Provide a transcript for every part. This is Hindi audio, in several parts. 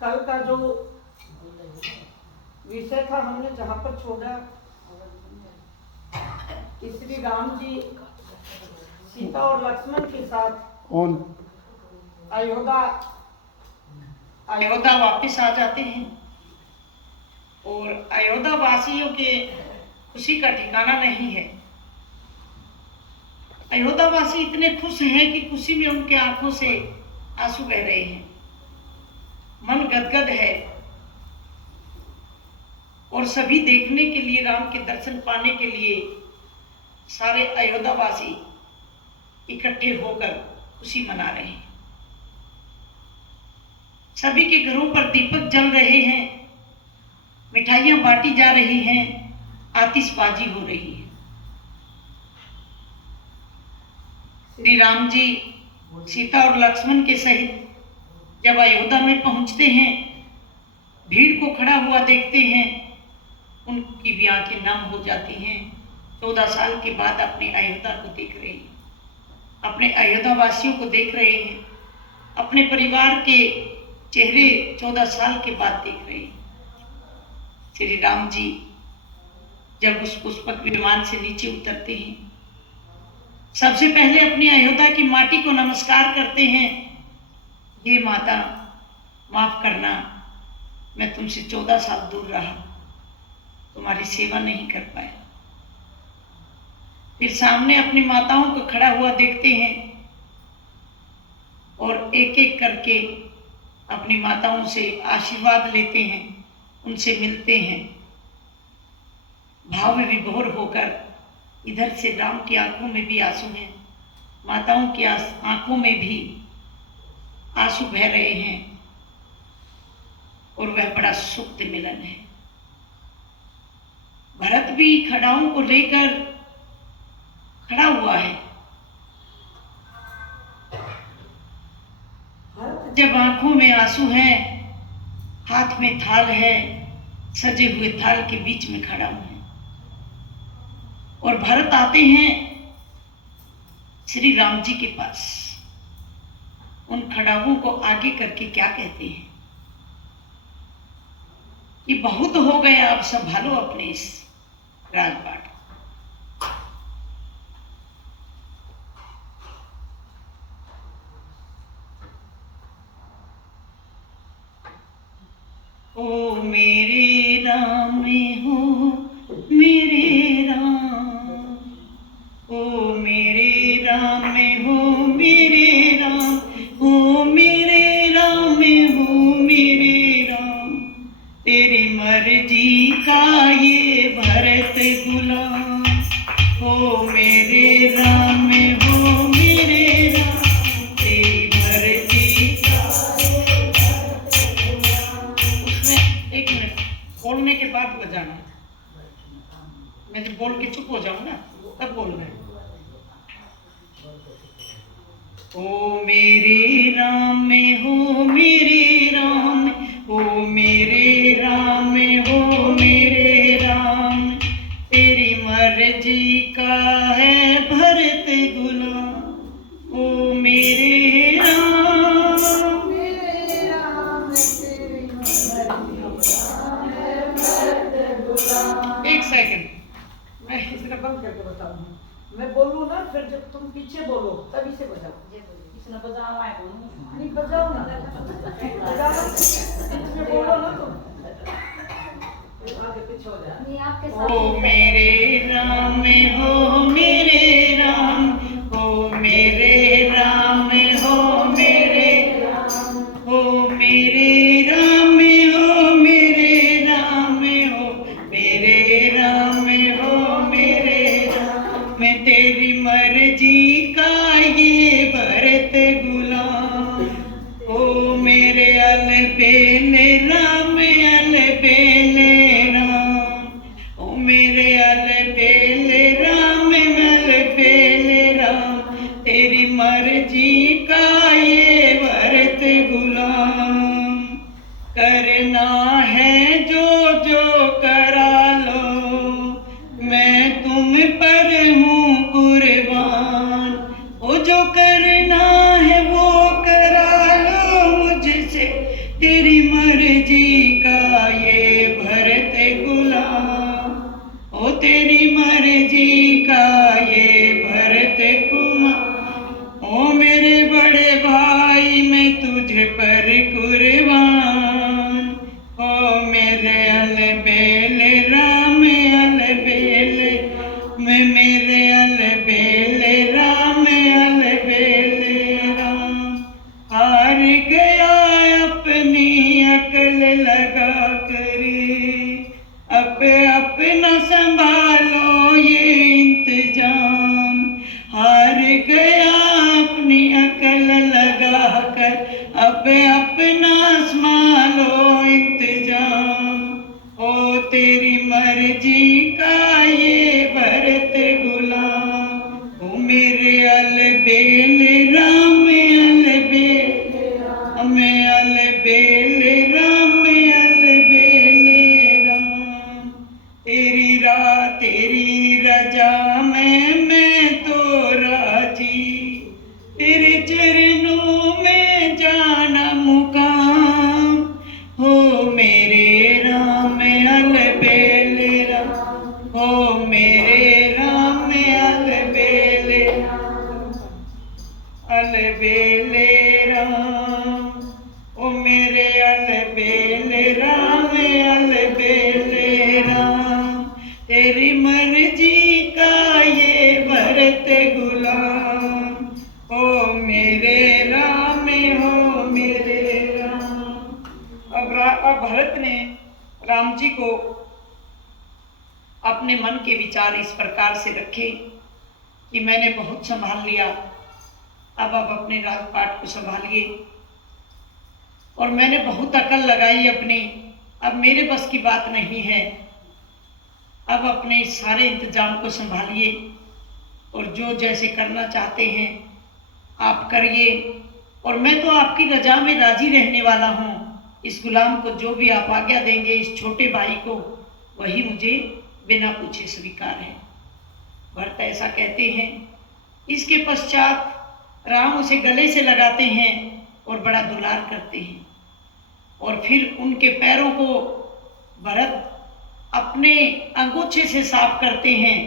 कल का जो विषय था हमने जहाँ पर छोड़ा कि श्री राम जी सीता और लक्ष्मण के साथ अयोध्या वापस आ जाते हैं और अयोध्या वासियों के खुशी का ठिकाना नहीं है। अयोध्या वासी इतने खुश हैं कि खुशी में उनके आंखों से आंसू बह रहे हैं, मन गदगद है और सभी देखने के लिए, राम के दर्शन पाने के लिए सारे अयोध्या वासी इकट्ठे होकर खुशी मना रहे हैं। सभी के घरों पर दीपक जल रहे हैं, मिठाइयां बांटी जा रही हैं, आतिशबाजी हो रही है। श्री राम जी सीता और लक्ष्मण के सहित जब अयोध्या में पहुंचते हैं, भीड़ को खड़ा हुआ देखते हैं, उनकी भी आंखें नम हो जाती हैं। 14 साल के बाद अपने अयोध्या को देख रहे हैं, अपने अयोध्या वासियों को देख रहे हैं, अपने परिवार के चेहरे 14 साल के बाद देख रहे हैं। श्री राम जी जब उस पुष्पक विमान से नीचे उतरते हैं, सबसे पहले अपनी अयोध्या की माटी को नमस्कार करते हैं। हे माता, माफ करना, मैं तुमसे 14 साल दूर रहा, तुम्हारी सेवा नहीं कर पाया। फिर सामने अपनी माताओं को खड़ा हुआ देखते हैं और एक एक करके अपनी माताओं से आशीर्वाद लेते हैं, उनसे मिलते हैं। भाव में विभोर होकर इधर से राम की आंखों में भी आंसू हैं, माताओं की आंखों में भी आंसू बह रहे हैं और वह बड़ा सुखद मिलन है। भरत भी खड़ाओं को लेकर खड़ा हुआ है। जब आंखों में आंसू हैं, हाथ में थाल है, सजे हुए थाल के बीच में खड़ा हुआ है और भरत आते हैं श्री राम जी के पास। उन खड़ाओं को आगे करके क्या कहते हैं कि बहुत हो गया, अब संभालो अपने इस राजपाट। ओ मेरे राम हो मेरे राम, ओ मेरे राम हो मेरे राम, ओ मेरे राम हो मेरे राम, तेरी मर्जी का ये भरत गुलाम। ओ मेरे राम हो मेरे राम, तेरी मर्जी का ये भरत गुलाम। उसमें 1 मिनट बोलने के बाद बजाना है। मैं जब बोल के चुप हो जाऊं ना, तब बोलना है। ओ मेरे राम हो मेरे राम, ओ मेरे राम हो मेरे राम, तेरी मर्जी का है भरत गुलाम। ओ मेरे राम, मेरे राम, तेरी मर्जी का है भरत गुलाम। 1 सेकंड, मैं इसका बंद करके बताऊंगी। मैं बोलूँ ना, फिर जब तुम पीछे बोलो तभी से बजाओ। इसने बजाओ, मैं बोलूँ नहीं, बजाओ ना, बजाओ इसमें बोलो ना तुम, आगे पीछे हो जाए। ओ मेरे राम हो मेरे राम, ओ मेरे राम हो मेरे राम, ओ मेरे राम हो मेरे राम, हो मेरे राम हो मेरे राम, मैं तेरी मर्जी का ये भरत गुलाम। ओ मेरे अलबेले राम, अलबेले राम, ओ मेरे अलबेले राम, अलबेले राम, तेरी मर्जी का ये भरत गुलाम। करना है जो जो करा लो, मैं तुम पर हूँ कुर्बान। ओ जो करना है वो करा लो मुझसे, तेरी मर्जी का ये भरत गुलाम, ओ तेरी मर्जी का ये भरत कुमार, ओ मेरे बड़े भाई मैं तुझ पर कुर्बान, ओ मेरे अलबेल राम अलबेल, मैं मेरे अलबेल राम अलबेल राम। हार गया अपनी अकल लगा करी, अब अपना संभालो ये इंतजाम, हार गया अपनी अकल लगा कर, अब अपना संभालो इंतजाम, ओ तेरी मर्जी का ये भरत गुलाम, ओ मेरे अलबेल राम अलबेल, मैं अलबेल राम अलबेल राम। तेरी रजा में मैं तो राजी, तेरे चरणों में जाना मुकाम, हो मेरे राम अलबेल राम, हो मेरे राम अलबेल अलबेल राम, ओ मेरे अलबेल राम अलबेल राम। तेरी मर्जी का ये भरत गुलाम, ओ मेरे राम हो मेरे राम। अब भरत ने राम जी को अपने मन के विचार इस प्रकार से रखे कि मैंने बहुत संभाल लिया, अब आप अपने राजपाट को संभालिए, और मैंने बहुत अकल लगाई अपनी, अब मेरे बस की बात नहीं है, अब अपने सारे इंतजाम को संभालिए और जो जैसे करना चाहते हैं आप करिए, और मैं तो आपकी रजा में राजी रहने वाला हूँ। इस गुलाम को जो भी आप आज्ञा देंगे, इस छोटे भाई को, वही मुझे बिना पूछे स्वीकार है। भरत ऐसा कहते हैं। इसके पश्चात राम उसे गले से लगाते हैं और बड़ा दुलार करते हैं, और फिर उनके पैरों को भरत अपने अंगूछे से साफ करते हैं,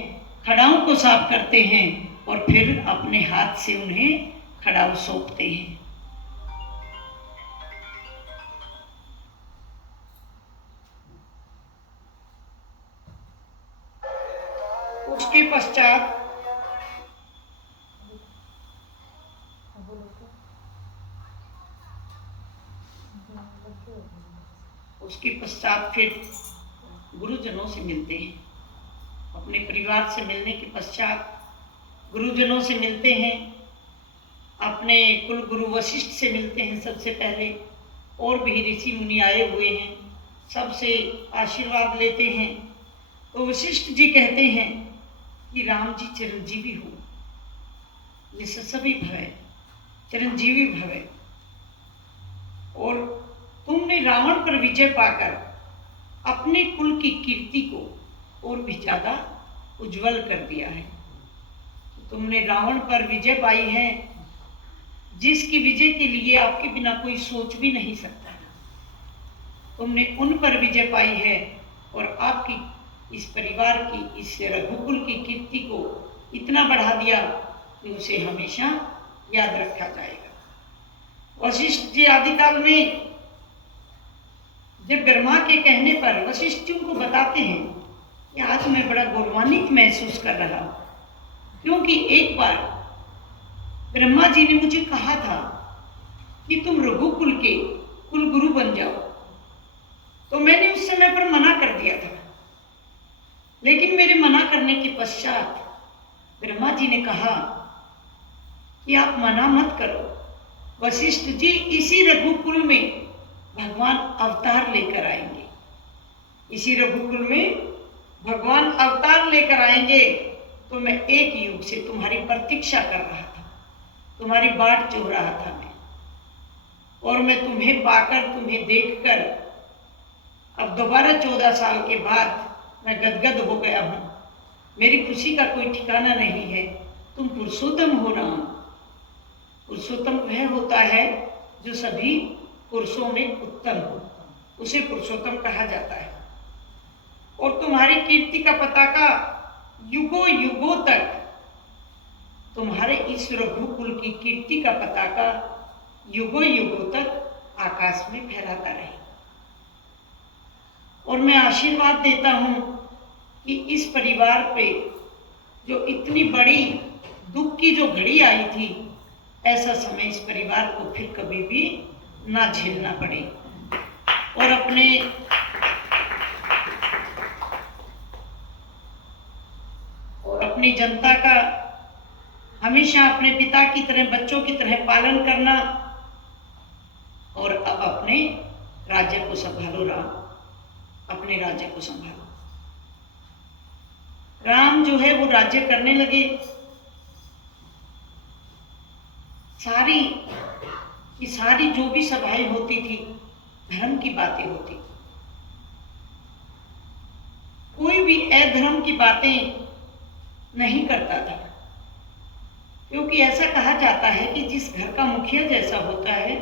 खड़ाओं को साफ करते हैं, और फिर अपने हाथ से उन्हें खड़ाऊ सौंपते हैं। उसके पश्चात फिर गुरुजनों से मिलते हैं। अपने परिवार से मिलने के पश्चात गुरुजनों से मिलते हैं, अपने कुल गुरु वशिष्ठ से मिलते हैं सबसे पहले, और भी ऋषि मुनि आए हुए हैं, सबसे आशीर्वाद लेते हैं। तो वशिष्ठ जी कहते हैं कि राम जी चिरंजीवी हो, यशस्वी भवे, चिरंजीवी भवे, और तुमने रावण पर विजय पाकर अपने कुल की कीर्ति को और भी ज़्यादा उज्जवल कर दिया है। तुमने रावण पर विजय पाई है, जिसकी विजय के लिए आपके बिना कोई सोच भी नहीं सकता। तुमने उन पर विजय पाई है, और आपकी इस परिवार की, इस रघुकुल की कीर्ति को इतना बढ़ा दिया कि उसे हमेशा याद रखा जाएगा। वशिष्ठ जी आदिकाल में जब ब्रह्मा के कहने पर वशिष्ठ जी उनको बताते हैं कि आज मैं बड़ा गौरवान्वित महसूस कर रहा हूँ, क्योंकि एक बार ब्रह्मा जी ने मुझे कहा था कि तुम रघुकुल के कुल गुरु बन जाओ, तो मैंने उस समय पर मना कर दिया था। लेकिन मेरे मना करने के पश्चात ब्रह्मा जी ने कहा कि आप मना मत करो, वशिष्ठ जी इसी रघुकुल में भगवान अवतार लेकर आएंगे, इसी रघुकुल में भगवान अवतार लेकर आएंगे। तो मैं एक युग से तुम्हारी प्रतीक्षा कर रहा था, तुम्हारी बाट जोह रहा था मैं, और मैं तुम्हें पाकर, तुम्हें देखकर अब दोबारा 14 साल के बाद मैं गदगद हो गया हूँ। मेरी खुशी का कोई ठिकाना नहीं है। तुम पुरुषोत्तम हो राम। पुरुषोत्तम वह होता है जो सभी पुरुषों में उत्तम हो, उसे पुरुषोत्तम कहा जाता है। और तुम्हारी कीर्ति का पताका युगों युगों तक, तुम्हारे इस रघुकुल की कीर्ति का पताका युगों युगों तक आकाश में फहराता रहे। और मैं आशीर्वाद देता हूं कि इस परिवार पे जो इतनी बड़ी दुख की जो घड़ी आई थी, ऐसा समय इस परिवार को फिर कभी भी ना झेलना पड़े। और अपनी जनता का हमेशा अपने पिता की तरह, बच्चों की तरह पालन करना। और अब अपने राज्य को संभालो राम, अपने राज्य को संभालो। राम जो है वो राज्य करने लगे। सारी की सारी जो भी सभाएं होती थी, धर्म की बातें होती, कोई भी अधर्म की बातें नहीं करता था। क्योंकि ऐसा कहा जाता है कि जिस घर का मुखिया जैसा होता है,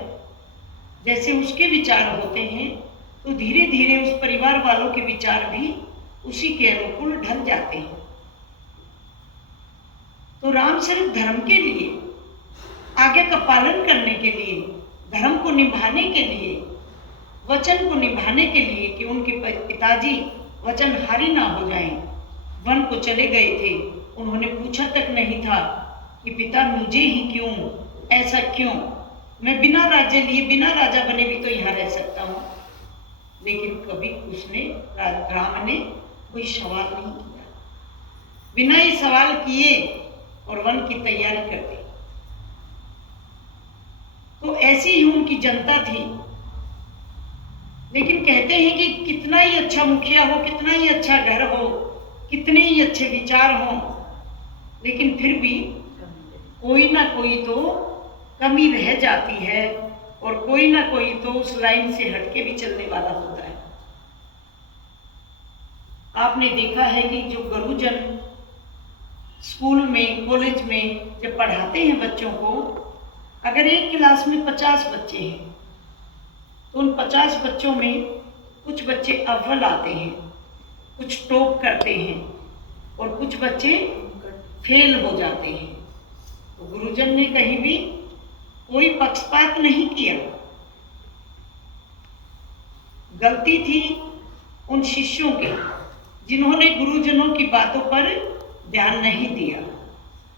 जैसे उसके विचार होते हैं, तो धीरे धीरे उस परिवार वालों के विचार भी उसी के अनुकूल ढल जाते हैं। तो राम सिर्फ धर्म के लिए, आज्ञा का पालन करने के लिए, धर्म को निभाने के लिए, वचन को निभाने के लिए कि उनके पिताजी वचनहारी ना हो जाएं, वन को चले गए थे। उन्होंने पूछा तक नहीं था कि पिता मुझे ही क्यों, ऐसा क्यों, मैं बिना राज्य लिए, बिना राजा बने भी तो यहाँ रह सकता हूँ। लेकिन कभी उसने, राम ने कोई सवाल नहीं किया, बिना ही सवाल किए और वन की तैयारी कर दी। तो ऐसी ही उनकी जनता थी। लेकिन कहते हैं कि कितना ही अच्छा मुखिया हो, कितना ही अच्छा घर हो, कितने ही अच्छे विचार हों, लेकिन फिर भी कोई ना कोई तो कमी रह जाती है, और कोई ना कोई तो उस लाइन से हटके भी चलने वाला होता है। आपने देखा है कि जो गुरुजन स्कूल में, कॉलेज में जब पढ़ाते हैं बच्चों को, अगर एक क्लास में 50 बच्चे हैं, तो उन 50 बच्चों में कुछ बच्चे अव्वल आते हैं, कुछ टॉप करते हैं, और कुछ बच्चे फेल हो जाते हैं। तो गुरुजन ने कहीं भी कोई पक्षपात नहीं किया। गलती थी उन शिष्यों की, जिन्होंने गुरुजनों की बातों पर ध्यान नहीं दिया।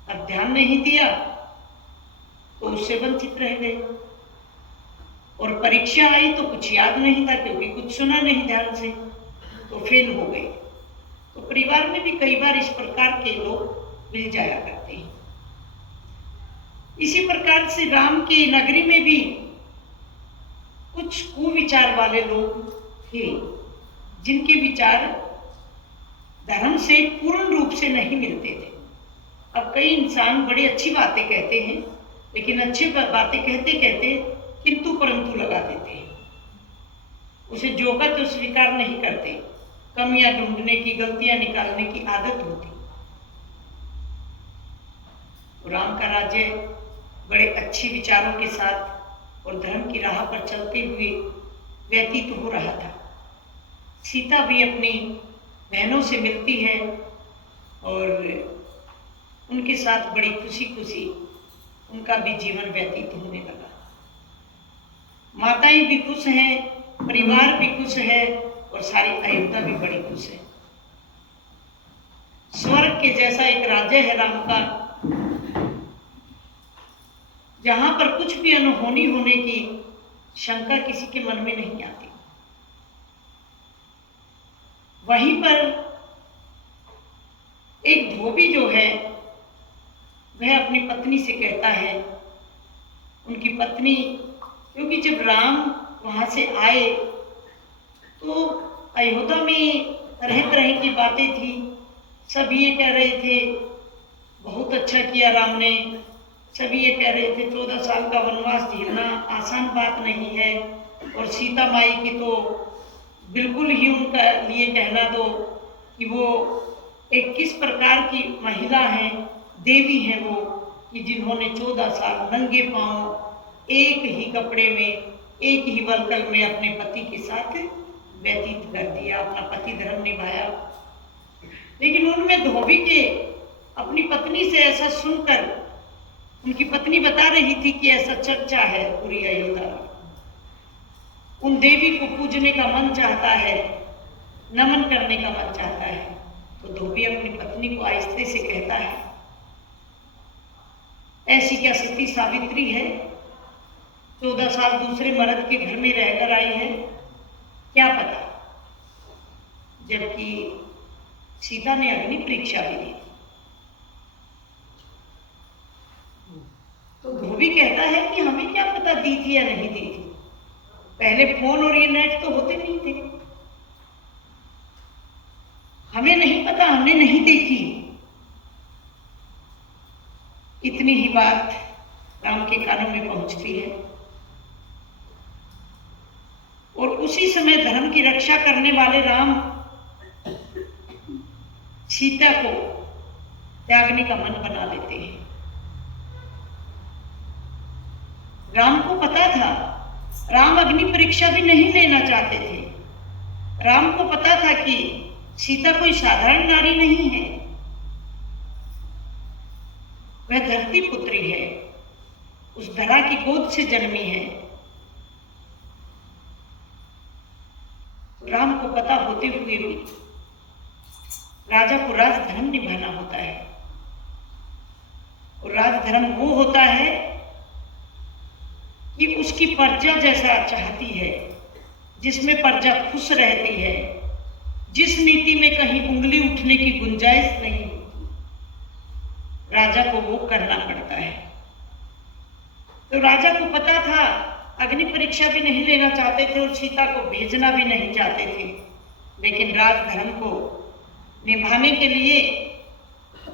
अब ध्यान नहीं दिया तो उससे वंचित रह गए, और परीक्षा आई तो कुछ याद नहीं था, क्योंकि कुछ सुना नहीं ध्यान से, तो फेल हो गए। तो परिवार में भी कई बार इस प्रकार के लोग मिल जाया करते हैं। इसी प्रकार से राम की नगरी में भी कुछ कुविचार वाले लोग थे, जिनके विचार धर्म से पूर्ण रूप से नहीं मिलते थे। अब कई इंसान बड़ी अच्छी बातें कहते हैं, लेकिन अच्छी बातें कहते कहते किंतु परंतु लगा देते हैं, उसे जो का तो स्वीकार नहीं करते। कमियां ढूंढने की, गलतियां निकालने की आदत होती। राम का राज्य बड़े अच्छे विचारों के साथ और धर्म की राह पर चलते हुए व्यतीत हो रहा था। सीता भी अपनी बहनों से मिलती है और उनके साथ बड़ी खुशी खुशी उनका भी जीवन व्यतीत होने लगा। माताएं भी खुश हैं, परिवार भी खुश है, और सारी अयोध्या भी बड़ी खुश है। स्वर्ग के जैसा एक राज्य है राम का, जहां पर कुछ भी अनहोनी होने की शंका किसी के मन में नहीं आती। वहीं पर एक धोबी जो है, वह अपनी पत्नी से कहता है, उनकी पत्नी, क्योंकि जब राम वहां से आए तो अयोध्या में तरह तरह की बातें थी। सब ये कह रहे थे बहुत अच्छा किया राम ने, सभी ये कह रहे थे 14 साल का वनवास झेलना आसान बात नहीं है, और सीता माई की तो बिल्कुल ही उनका लिए कहना दो कि वो एक किस प्रकार की महिला है, देवी है वो, कि जिन्होंने 14 साल नंगे पांव एक ही कपड़े में एक ही वलकल में अपने पति के साथ व्यतीत कर दिया, अपना पति धर्म निभाया। लेकिन उनमें धोबी के अपनी पत्नी से ऐसा सुनकर, उनकी पत्नी बता रही थी कि ऐसा चर्चा है पूरी अयोध्या में, उन देवी को पूजने का मन चाहता है, नमन करने का मन चाहता है। तो धोबी अपनी पत्नी को आहिस्ते से कहता है, ऐसी क्या सती सावित्री है, 14 साल दूसरे मर्द के घर में रहकर आई है, क्या पता। जबकि सीता ने अग्नि परीक्षा भी दी। तो धोबी कहता है कि हमें क्या पता दी थी या नहीं दी थी, पहले फोन और ये नेट तो होते नहीं थे, हमें नहीं पता, हमने नहीं देखी। इतनी ही बात राम के कानों में पहुंचती है और उसी समय धर्म की रक्षा करने वाले राम सीता को त्यागने का मन बना लेते हैं। राम को पता था, राम अग्नि परीक्षा भी नहीं लेना चाहते थे। राम को पता था कि सीता कोई साधारण नारी नहीं है, वह धरती पुत्री है, उस धरा की गोद से जन्मी है। राम को पता होते हुए भी राजा को राजधर्म निभाना होता है, और राजधर्म वो होता है कि उसकी प्रजा जैसा चाहती है, जिसमें प्रजा खुश रहती है, जिस नीति में कहीं उंगली उठने की गुंजाइश नहीं होती, राजा को वो करना पड़ता है। तो राजा को पता था, अग्नि परीक्षा भी नहीं लेना चाहते थे और सीता को भेजना भी नहीं चाहते थे, लेकिन राजधर्म को निभाने के लिए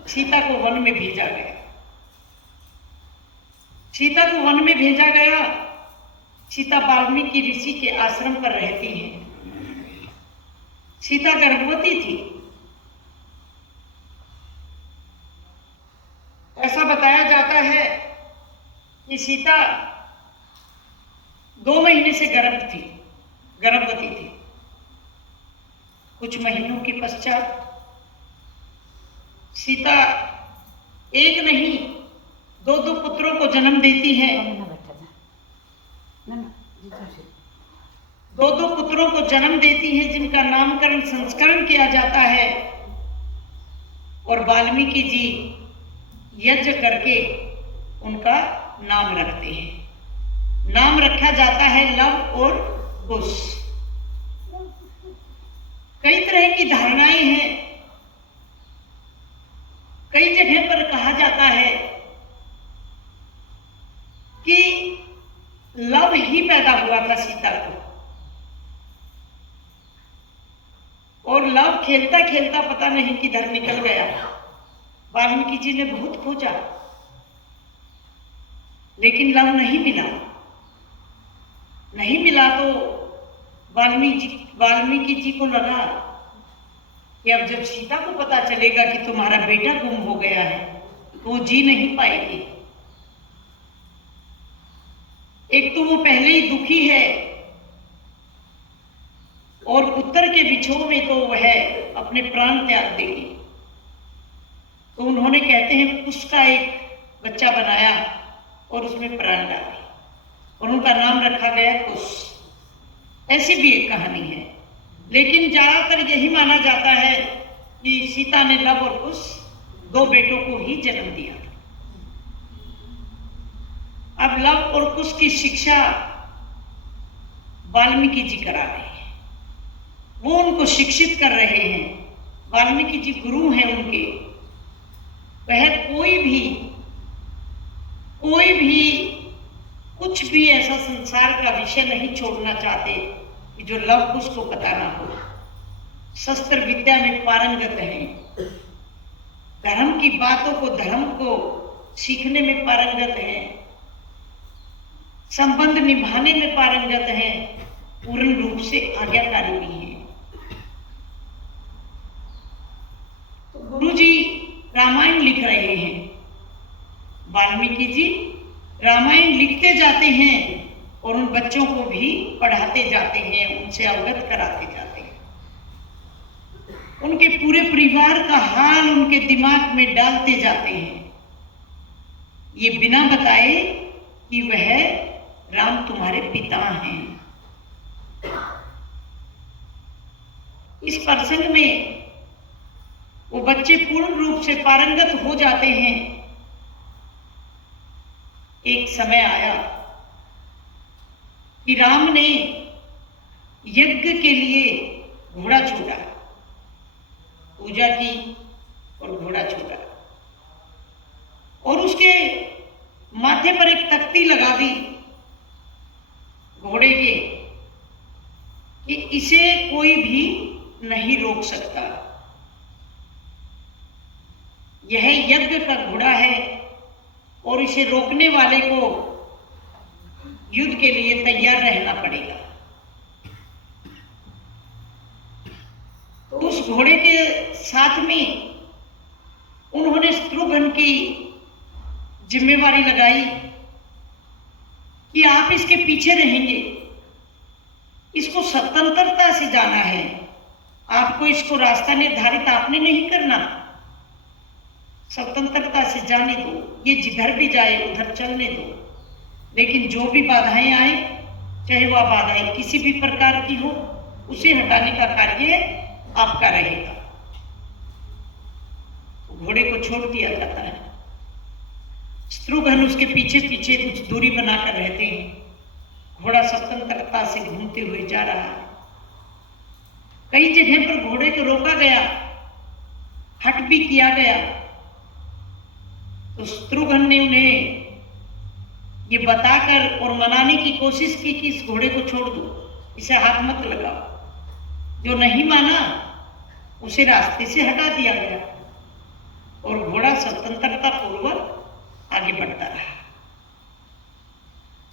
सीता को वन में भेजा गया। सीता को वन में भेजा गया। सीता वाल्मीकि ऋषि के आश्रम पर रहती हैं। सीता गर्भवती थी। ऐसा बताया जाता है कि सीता 2 महीने से गर्भवती थी। कुछ महीनों के पश्चात सीता एक नहीं 2 पुत्रों को जन्म देती है। 2 पुत्रों को जन्म देती है, जिनका नामकरण संस्करण किया जाता है और वाल्मीकि जी यज्ञ करके उनका नाम रखते हैं। नाम रखा जाता है लव और कुश। कई तरह की धारणाएं हैं। कई जगह पर कहा जाता है कि लव ही पैदा हुआ था सीता को, और लव खेलता खेलता पता नहीं किधर निकल गया। वाल्मीकि जी ने बहुत खोजा, लेकिन लव नहीं मिला। तो वाल्मीकि जी को लगा कि अब जब सीता को पता चलेगा कि तुम्हारा बेटा गुम हो गया है, तो वो जी नहीं पाएगी। एक तो वो पहले ही दुखी है, और पुत्र के विछोह में तो वह अपने प्राण त्याग देगी। तो उन्होंने, कहते हैं, उसका एक बच्चा बनाया और उसमें प्राण डाले, और उनका नाम रखा गया कुश। ऐसी भी एक कहानी है, लेकिन ज्यादातर यही माना जाता है कि सीता ने लव और कुश 2 बेटों को ही जन्म दिया। अब लव और कुश की शिक्षा वाल्मीकि जी करा रहे हैं, वो उनको शिक्षित कर रहे हैं। वाल्मीकि जी गुरु हैं उनके। वह कोई भी कुछ भी ऐसा संसार का विषय नहीं छोड़ना चाहते कि जो लव कुश को पता ना हो। शस्त्र विद्या में पारंगत हैं, धर्म की बातों को, धर्म को सीखने में पारंगत हैं, संबंध निभाने में पारंगत हैं, पूर्ण रूप से आज्ञाकारी भी हैं। तो गुरु जी रामायण लिख रहे हैं। वाल्मीकि जी रामायण लिखते जाते हैं और उन बच्चों को भी पढ़ाते जाते हैं, उनसे अवगत कराते जाते हैं, उनके पूरे परिवार का हाल उनके दिमाग में डालते जाते हैं, ये बिना बताए कि वह राम तुम्हारे पिता हैं। इस प्रसंग में वो बच्चे पूर्ण रूप से पारंगत हो जाते हैं। एक समय आया कि राम ने यज्ञ के लिए घोड़ा छोड़ा, पूजा की और घोड़ा छोड़ा, और उसके माथे पर एक तख्ती लगा दी घोड़े के कि इसे कोई भी नहीं रोक सकता। यह यज्ञ का घोड़ा है और इसे रोकने वाले को युद्ध के लिए तैयार रहना पड़ेगा। तो उस घोड़े के साथ में उन्होंने शत्रुघ्न की जिम्मेवारी लगाई कि आप इसके पीछे रहेंगे, इसको स्वतंत्रता से जाना है, आपको इसको रास्ता निर्धारित आपने नहीं करना, स्वतंत्रता से जाने दो, ये जिधर भी जाए उधर चलने दो, लेकिन जो भी बाधाएं आए, चाहे वह बाधाएं किसी भी प्रकार की हो, उसे हटाने का कार्य आपका रहेगा। घोड़े को छोड़ दिया जाता है। शत्रुघ्न उसके पीछे पीछे कुछ दूरी बनाकर रहते हैं। घोड़ा स्वतंत्रता से घूमते हुए जा रहा है। कई जगह पर घोड़े को रोका गया, हट भी किया गया, तो शत्रुघ्न ने उन्हें ये बताकर और मनाने की कोशिश की कि इस घोड़े को छोड़ दो, इसे हाथ मत लगाओ। जो नहीं माना उसे रास्ते से हटा दिया गया और घोड़ा स्वतंत्रता पूर्वक आगे बढ़ता रहा।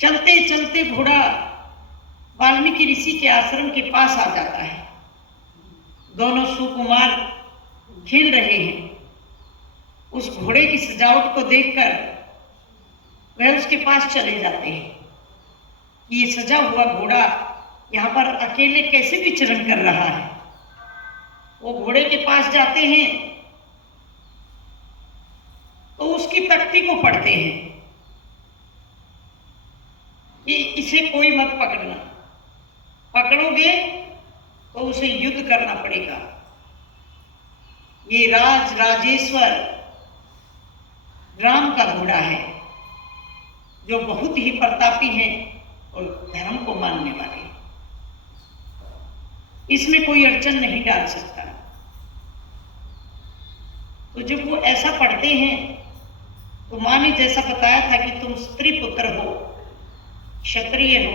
चलते चलते घोड़ा वाल्मीकि ऋषि के आश्रम के पास आ जाता है। दोनों सुकुमार खेल रहे हैं। उस घोड़े की सजावट को देखकर वह उसके पास चले जाते हैं। ये सजा हुआ घोड़ा यहाँ पर अकेले कैसे विचरण कर रहा है। वो घोड़े के पास जाते हैं तो उसकी तख्ती को पढ़ते हैं कि इसे कोई मत पकड़ना, पकड़ोगे तो उसे युद्ध करना पड़ेगा। ये राजेश्वर राम का घोड़ा है जो बहुत ही प्रतापी है और धर्म को मानने वाले हैं। इसमें कोई अड़चन नहीं डाल सकता। तो जब वो ऐसा पढ़ते हैं तो माँ ने जैसा बताया था कि तुम स्त्री पुत्र हो, क्षत्रिय हो,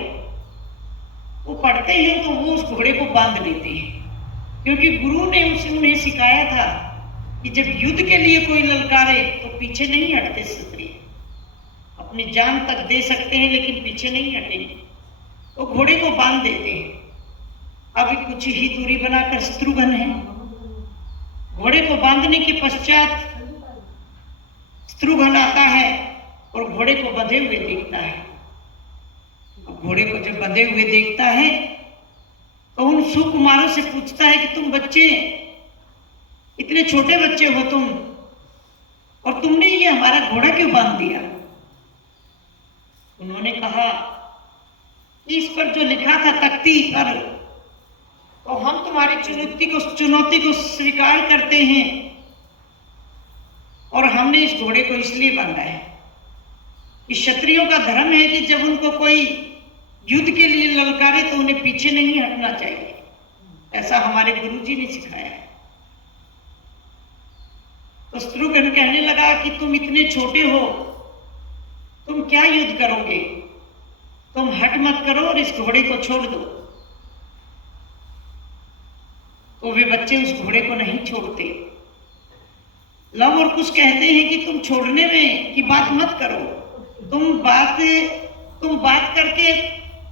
वो पढ़ते हैं तो वो उस घोड़े को बांध लेते हैं, क्योंकि गुरु ने उन्हें सिखाया था कि जब युद्ध के लिए कोई ललकारे तो पीछे नहीं हटते। क्षत्रिय अपनी जान तक दे सकते हैं लेकिन पीछे नहीं हटेंगे, तो घोड़े को बांध देते हैं। अभी कुछ ही दूरी बनाकर शत्रुघ्न है। घोड़े को बांधने के पश्चात शत्रुघ्न आता है और घोड़े को बंधे हुए देखता है। घोड़े को जब बंधे हुए देखता है तो उन सुकुमारों से पूछता है कि तुम बच्चे, इतने छोटे बच्चे हो तुम, और तुमने ये हमारा घोड़ा क्यों बांध दिया? उन्होंने कहा कि इस पर जो लिखा था तख्ती पर, तो हम तुम्हारी चुनौती को स्वीकार करते हैं और हमने इस घोड़े को इसलिए बांधा है कि क्षत्रियों का धर्म है कि जब उनको कोई युद्ध के लिए ललकारे तो उन्हें पीछे नहीं हटना चाहिए। ऐसा हमारे गुरुजी ने सिखाया है। तो शत्रुघ्न कहने लगा कि तुम इतने छोटे हो, तुम क्या युद्ध करोगे? तुम हट मत करो और इस घोड़े को छोड़ दो। तो वे बच्चे उस घोड़े को नहीं छोड़ते। लव और कुछ कहते हैं कि तुम छोड़ने में की बात मत करो, तुम बात करके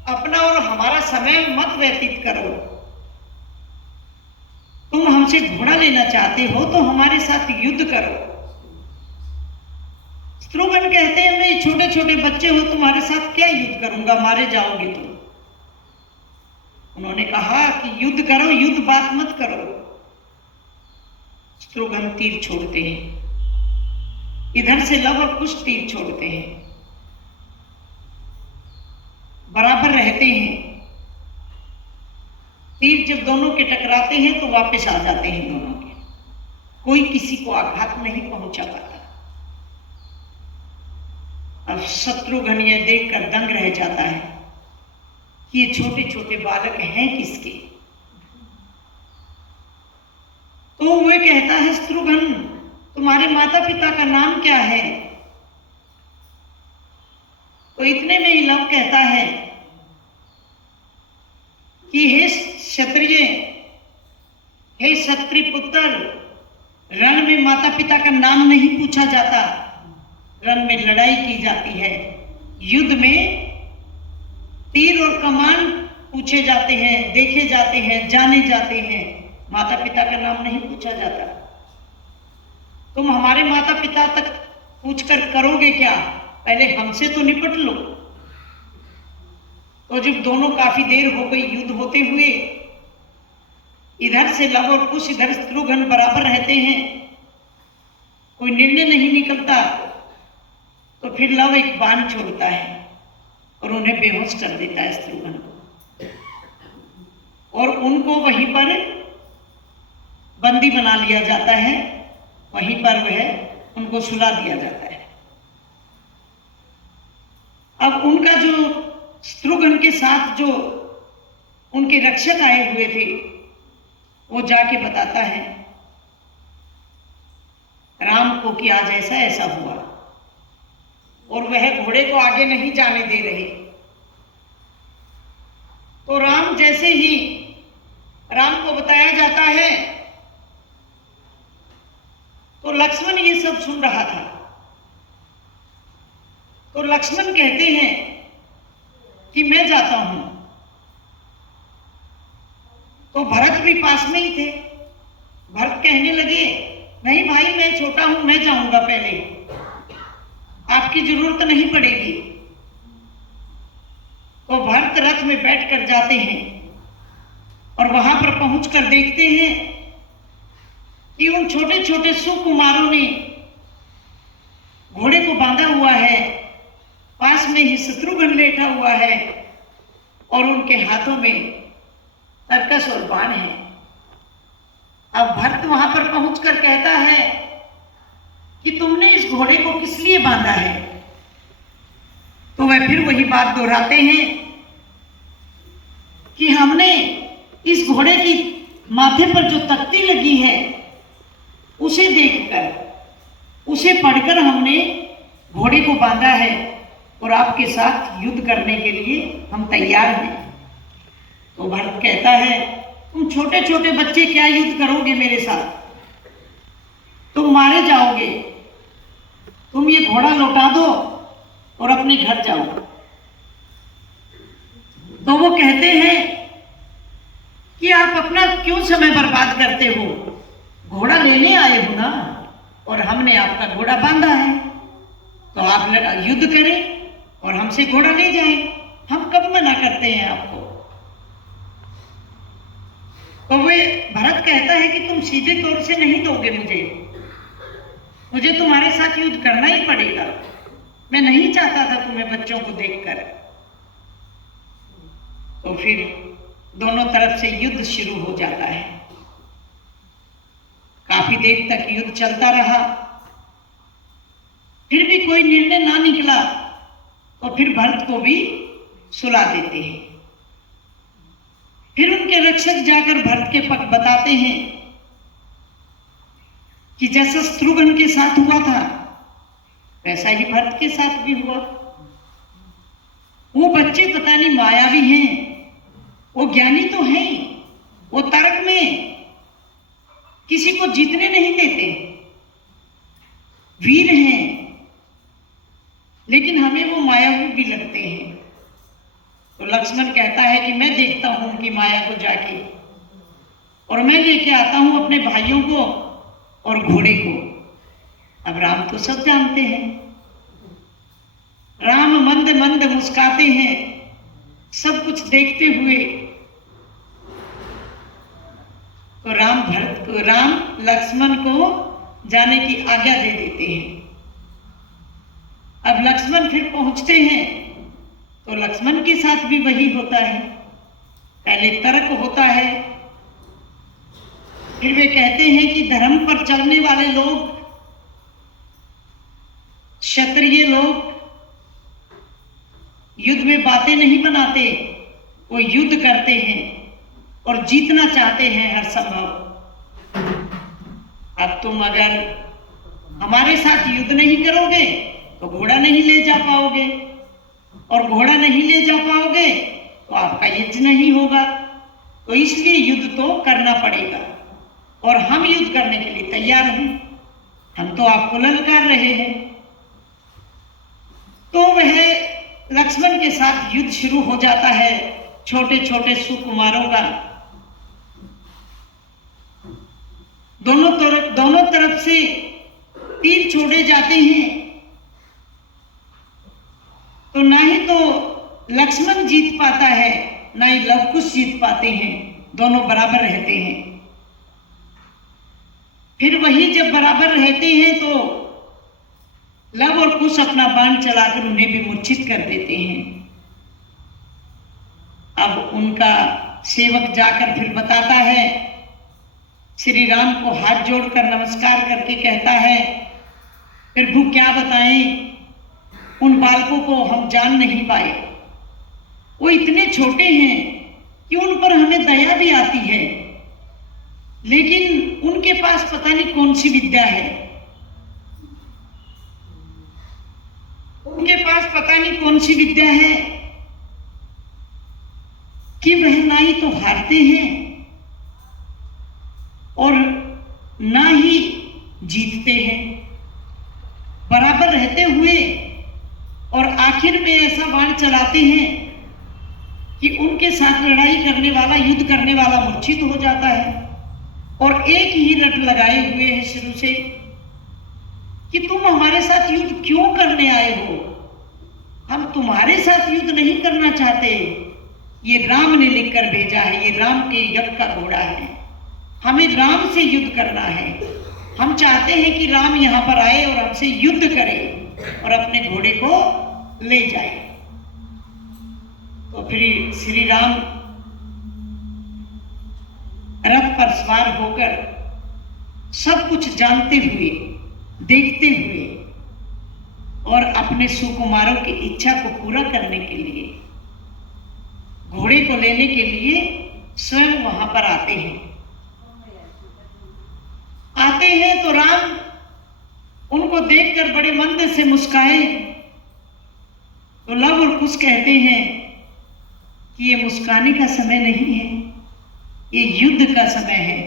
अपना और हमारा समय मत व्यतीत करो। तुम हमसे घोड़ा लेना चाहते हो तो हमारे साथ युद्ध करो। शत्रुघ्न कहते हैं मैं छोटे छोटे बच्चे हो, तुम्हारे साथ क्या युद्ध करूंगा, मारे जाओगे तुम। उन्होंने कहा कि युद्ध करो, युद्ध बात मत करो। शत्रुघ्न तीर छोड़ते हैं, इधर से लव और कुश तीर छोड़ते हैं, बराबर रहते हैं। तीर जब दोनों के टकराते हैं तो वापस आ जाते हैं दोनों के, कोई किसी को आघात नहीं पहुंचा पाता। अब शत्रुघ्न यह देखकर दंग रह जाता है कि ये छोटे छोटे बालक हैं किसके। तो वह कहता है शत्रुघ्न तुम्हारे माता पिता का नाम क्या है। तो इतने में ही लव कहता है कि हे क्षत्रिय, हे क्षत्रिय पुत्र, रण में माता पिता का नाम नहीं पूछा जाता, रण में लड़ाई की जाती है। युद्ध में तीर और कमान पूछे जाते हैं, देखे जाते हैं, जाने जाते हैं, माता पिता का नाम नहीं पूछा जाता। तुम हमारे माता पिता तक पूछकर करोगे क्या, पहले हमसे तो निपट लो। तो जब दोनों काफी देर हो गई युद्ध होते हुए, इधर से लव और कुश, इधर शत्रुघ्न बराबर रहते हैं, कोई निर्णय नहीं निकलता। तो फिर लव एक बाण छोड़ता है और उन्हें बेहोश कर देता है शत्रुघ्न को, और उनको वहीं पर बंदी बना लिया जाता है, वहीं पर वह उनको सुला दिया जाता है। अब उनका जो शत्रुघ्न के साथ जो उनके रक्षक आए हुए थे, वो जाके बताता है राम को कि आज ऐसा ऐसा हुआ, और वह घोड़े को आगे नहीं जाने दे रहे। तो राम जैसे ही राम को बताया जाता है तो लक्ष्मण ये सब सुन रहा था। तो लक्ष्मण कहते हैं कि मैं जाता हूं। तो भरत भी पास में ही थे। भरत कहने लगे नहीं भाई, मैं छोटा हूं, मैं जाऊंगा पहले, आपकी जरूरत नहीं पड़ेगी। तो भरत रथ में बैठकर जाते हैं और वहां पर पहुंचकर देखते हैं कि उन छोटे छोटे सुकुमारों ने घोड़े को बांधा हुआ है, पास में ही शत्रुघ्न लेटा हुआ है और उनके हाथों में तरकस और बाण है। अब भरत वहां पर पहुंचकर कहता है कि तुमने इस घोड़े को किस लिए बांधा है। तो वह फिर वही बात दोहराते हैं कि हमने इस घोड़े की माथे पर जो तख्ती लगी है उसे देखकर, उसे पढ़कर हमने घोड़े को बांधा है और आपके साथ युद्ध करने के लिए हम तैयार हैं। तो भरत कहता है तुम छोटे छोटे बच्चे क्या युद्ध करोगे मेरे साथ, तुम मारे जाओगे, तुम ये घोड़ा लौटा दो और अपने घर जाओ। तो वो कहते हैं कि आप अपना क्यों समय बर्बाद करते हो, घोड़ा लेने आए हो ना, और हमने आपका घोड़ा बांधा है, तो आप युद्ध करें और हमसे घोड़ा ले जाएं, हम कब मना करते हैं आपको। तो वे भरत कहता है कि तुम सीधे तौर से नहीं दोगे मुझे तुम्हारे साथ युद्ध करना ही पड़ेगा, मैं नहीं चाहता था तुम्हें बच्चों को देखकर। तो फिर दोनों तरफ से युद्ध शुरू हो जाता है। काफी देर तक युद्ध चलता रहा, फिर भी कोई निर्णय ना निकला। तो फिर भरत को भी सुला देते हैं। फिर उनके रक्षक जाकर भरत के पक्ष बताते हैं कि जैसा शत्रुघ्न के साथ हुआ था वैसा ही भरत के साथ भी हुआ। वो बच्चे पता नहीं मायावी हैं, वो ज्ञानी तो हैं, वो तर्क में किसी को जीतने नहीं देते, वीर हैं, लेकिन हमें वो मायावी भी लगते हैं। तो लक्ष्मण कहता है कि मैं देखता हूं उनकी माया को जाके, और मैं लेके आता हूं अपने भाइयों को और घोड़े को। अब राम तो सब जानते हैं राम मंद मंद मुस्काते हैं, सब कुछ देखते हुए। तो राम लक्ष्मण को जाने की आज्ञा दे देते हैं। अब लक्ष्मण फिर पहुंचते हैं तो लक्ष्मण के साथ भी वही होता है। पहले तर्क होता है, फिर वे कहते हैं कि धर्म पर चलने वाले लोग, क्षत्रिय लोग युद्ध में बातें नहीं बनाते, वो युद्ध करते हैं और जीतना चाहते हैं हर संभव। अब तुम अगर हमारे साथ युद्ध नहीं करोगे तो घोड़ा नहीं ले जा पाओगे, और घोड़ा नहीं ले जा पाओगे तो आपका यज्ञ नहीं होगा। तो इसलिए युद्ध तो करना पड़ेगा और हम युद्ध करने के लिए तैयार हैं। हम तो आपको ललकार रहे हैं। तो वह लक्ष्मण के साथ युद्ध शुरू हो जाता है, छोटे छोटे सुकुमारों का। दोनों तरफ से तीर छोड़े जाते हैं। तो ना ही तो लक्ष्मण जीत पाता है, ना ही लव कुश जीत पाते हैं। दोनों बराबर रहते हैं। फिर वही जब बराबर रहते हैं तो लव और कुश अपना बाण चलाकर उन्हें भी मूर्छित कर देते हैं। अब उनका सेवक जाकर फिर बताता है, श्री राम को हाथ जोड़कर नमस्कार करके कहता है, प्रभु क्या बताएं, उन बालकों को हम जान नहीं पाए। वो इतने छोटे हैं कि उन पर हमें दया भी आती है, लेकिन उनके पास पता नहीं कौन सी विद्या है। उनके पास पता नहीं कौन सी विद्या है कि वह ना ही तो हारते हैं और ना ही जीतते हैं, बराबर रहते हुए। और आखिर में ऐसा बाण चलाते हैं कि उनके साथ लड़ाई करने वाला, युद्ध करने वाला मूर्छित हो जाता है। और एक ही रट लगाए हुए हैं शुरू से कि तुम हमारे साथ युद्ध क्यों करने आए हो? हम तुम्हारे साथ युद्ध नहीं करना चाहते। ये राम ने लिखकर भेजा है, ये राम के यज्ञ का घोड़ा है, हमें राम से युद्ध करना है। हम चाहते हैं कि राम यहाँ पर आए और हमसे युद्ध करे और अपने घोड़े को ले जाए। तो फिर श्री राम रथ पर सवार होकर सब कुछ जानते हुए, देखते हुए और अपने सुकुमारों की इच्छा को पूरा करने के लिए, घोड़े को लेने के लिए स्वयं वहां पर आते हैं। तो राम उनको देखकर बड़े मंद से मुस्काए। तो लव और कुश कहते हैं कि ये मुस्काने का समय नहीं है, ये युद्ध का समय है।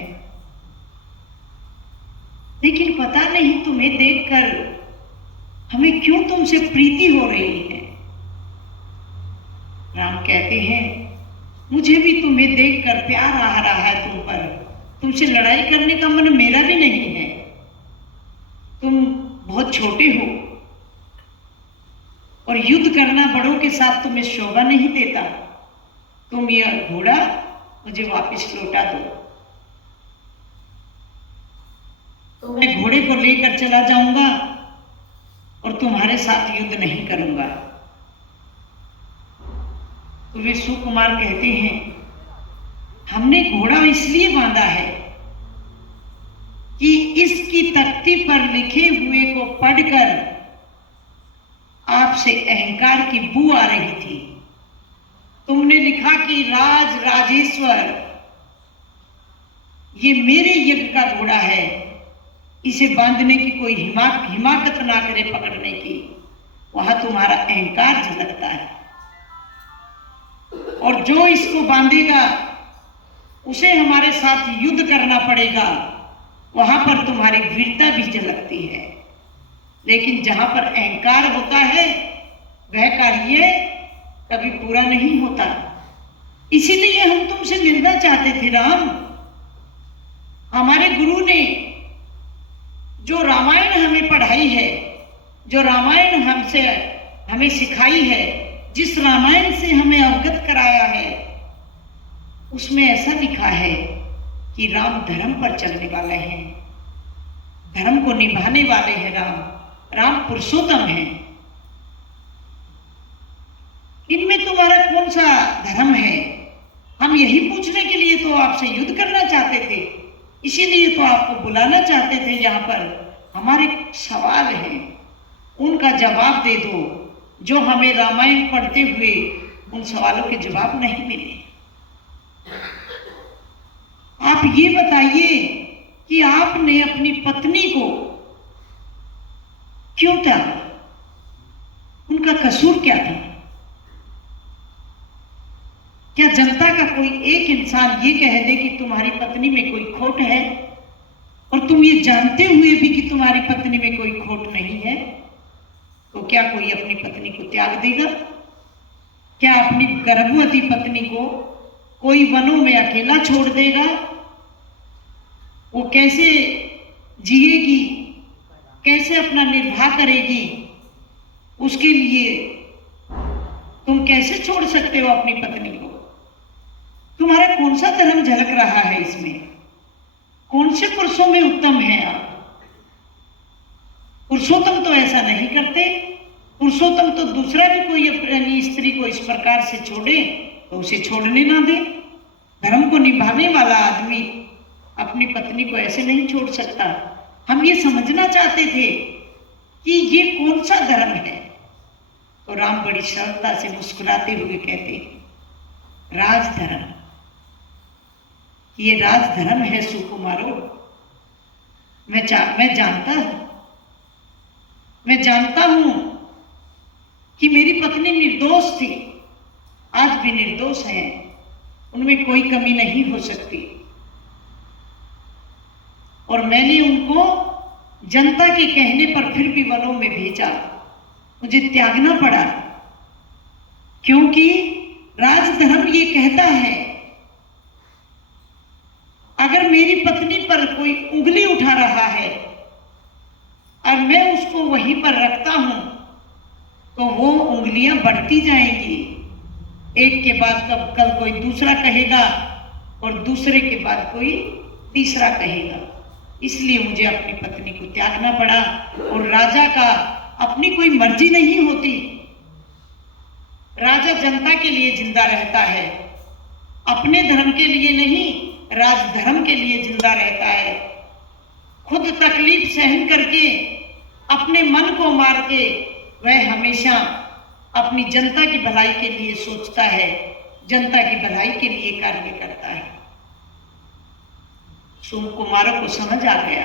लेकिन पता नहीं तुम्हें देखकर हमें क्यों तुमसे प्रीति हो रही है। राम कहते हैं मुझे भी तुम्हें देखकर प्यार आ रहा है तुम पर, तुमसे लड़ाई करने का मन मेरा भी नहीं है। तुम बहुत छोटे हो और युद्ध करना बड़ों के साथ तुम्हें शोभा नहीं देता। तुम यह घोड़ा मुझे वापस लौटा दो, तो मैं घोड़े को लेकर चला जाऊंगा और तुम्हारे साथ युद्ध नहीं करूंगा। तो वे सुकुमार कहते हैं हमने घोड़ा इसलिए बांधा है कि इसकी तख्ती पर लिखे हुए को पढ़कर आपसे अहंकार की बू आ रही थी। तुमने लिखा कि राज राजेश्वर, ये मेरे यज्ञ का घोड़ा है, इसे बांधने की कोई हिमाकत ना करे पकड़ने की। वहां तुम्हारा अहंकार झलकता है और जो इसको बांधेगा उसे हमारे साथ युद्ध करना पड़ेगा। वहां पर तुम्हारी वीरता भी झलकती है, लेकिन जहां पर अहंकार होता है वह कार्य कभी पूरा नहीं होता। इसीलिए हम तुमसे मिलना चाहते थे राम। हमारे गुरु ने जो रामायण हमें पढ़ाई है, जो रामायण हमसे हमें सिखाई है, जिस रामायण से हमें अवगत कराया है, उसमें ऐसा लिखा है कि राम धर्म पर चलने वाले हैं, धर्म को निभाने वाले हैं। राम पुरुषोत्तम है। इनमें तुम्हारा कौन सा धर्म है? हम यही पूछने के लिए तो आपसे युद्ध करना चाहते थे, इसीलिए तो आपको बुलाना चाहते थे। यहाँ पर हमारे सवाल हैं, उनका जवाब दे दो, जो हमें रामायण पढ़ते हुए उन सवालों के जवाब नहीं मिले। आप ये बताइए कि आपने अपनी पत्नी को क्यों त्यागा? उनका कसूर क्या था? क्या जनता का कोई एक इंसान ये कह दे कि तुम्हारी पत्नी में कोई खोट है, और तुम ये जानते हुए भी कि तुम्हारी पत्नी में कोई खोट नहीं है, तो क्या कोई अपनी पत्नी को त्याग देगा? क्या अपनी गर्भवती पत्नी को कोई वनों में अकेला छोड़ देगा? वो कैसे जिएगी, कैसे अपना निर्वाह करेगी? उसके लिए तुम कैसे छोड़ सकते हो अपनी पत्नी को? तुम्हारा कौन सा धर्म झलक रहा है इसमें? कौन से पुरुषों में उत्तम है आप? पुरुषोत्तम तो ऐसा नहीं करते। पुरुषोत्तम तो दूसरा भी कोई अपनी स्त्री को इस प्रकार से छोड़े तो उसे छोड़ने ना दे। धर्म को निभाने वाला आदमी अपनी पत्नी को ऐसे नहीं छोड़ सकता। हम ये समझना चाहते थे कि ये कौन सा धर्म है। तो राम बड़ी सरलता से मुस्कुराते हुए कहते, राजधर्म। ये राजधर्म है सुकुमारो। मैं जानता हूं कि मेरी पत्नी निर्दोष थी, आज भी निर्दोष है, उनमें कोई कमी नहीं हो सकती। और मैंने उनको जनता के कहने पर फिर भी वनों में भेजा, मुझे त्यागना पड़ा, क्योंकि राजधर्म ये कहता है अगर मेरी पत्नी पर कोई उंगली उठा रहा है और मैं उसको वहीं पर रखता हूं, तो वो उंगलियां बढ़ती जाएंगी। एक के बाद कल कोई दूसरा कहेगा और दूसरे के बाद कोई तीसरा कहेगा। इसलिए मुझे अपनी पत्नी को त्यागना पड़ा। और राजा का अपनी कोई मर्जी नहीं होती। राजा जनता के लिए जिंदा रहता है, अपने धर्म के लिए नहीं, राजधर्म के लिए जिंदा रहता है। खुद तकलीफ सहन करके, अपने मन को मार के, वह हमेशा अपनी जनता की भलाई के लिए सोचता है, जनता की भलाई के लिए कार्य करता है। सुकुमारों को समझ आ गया,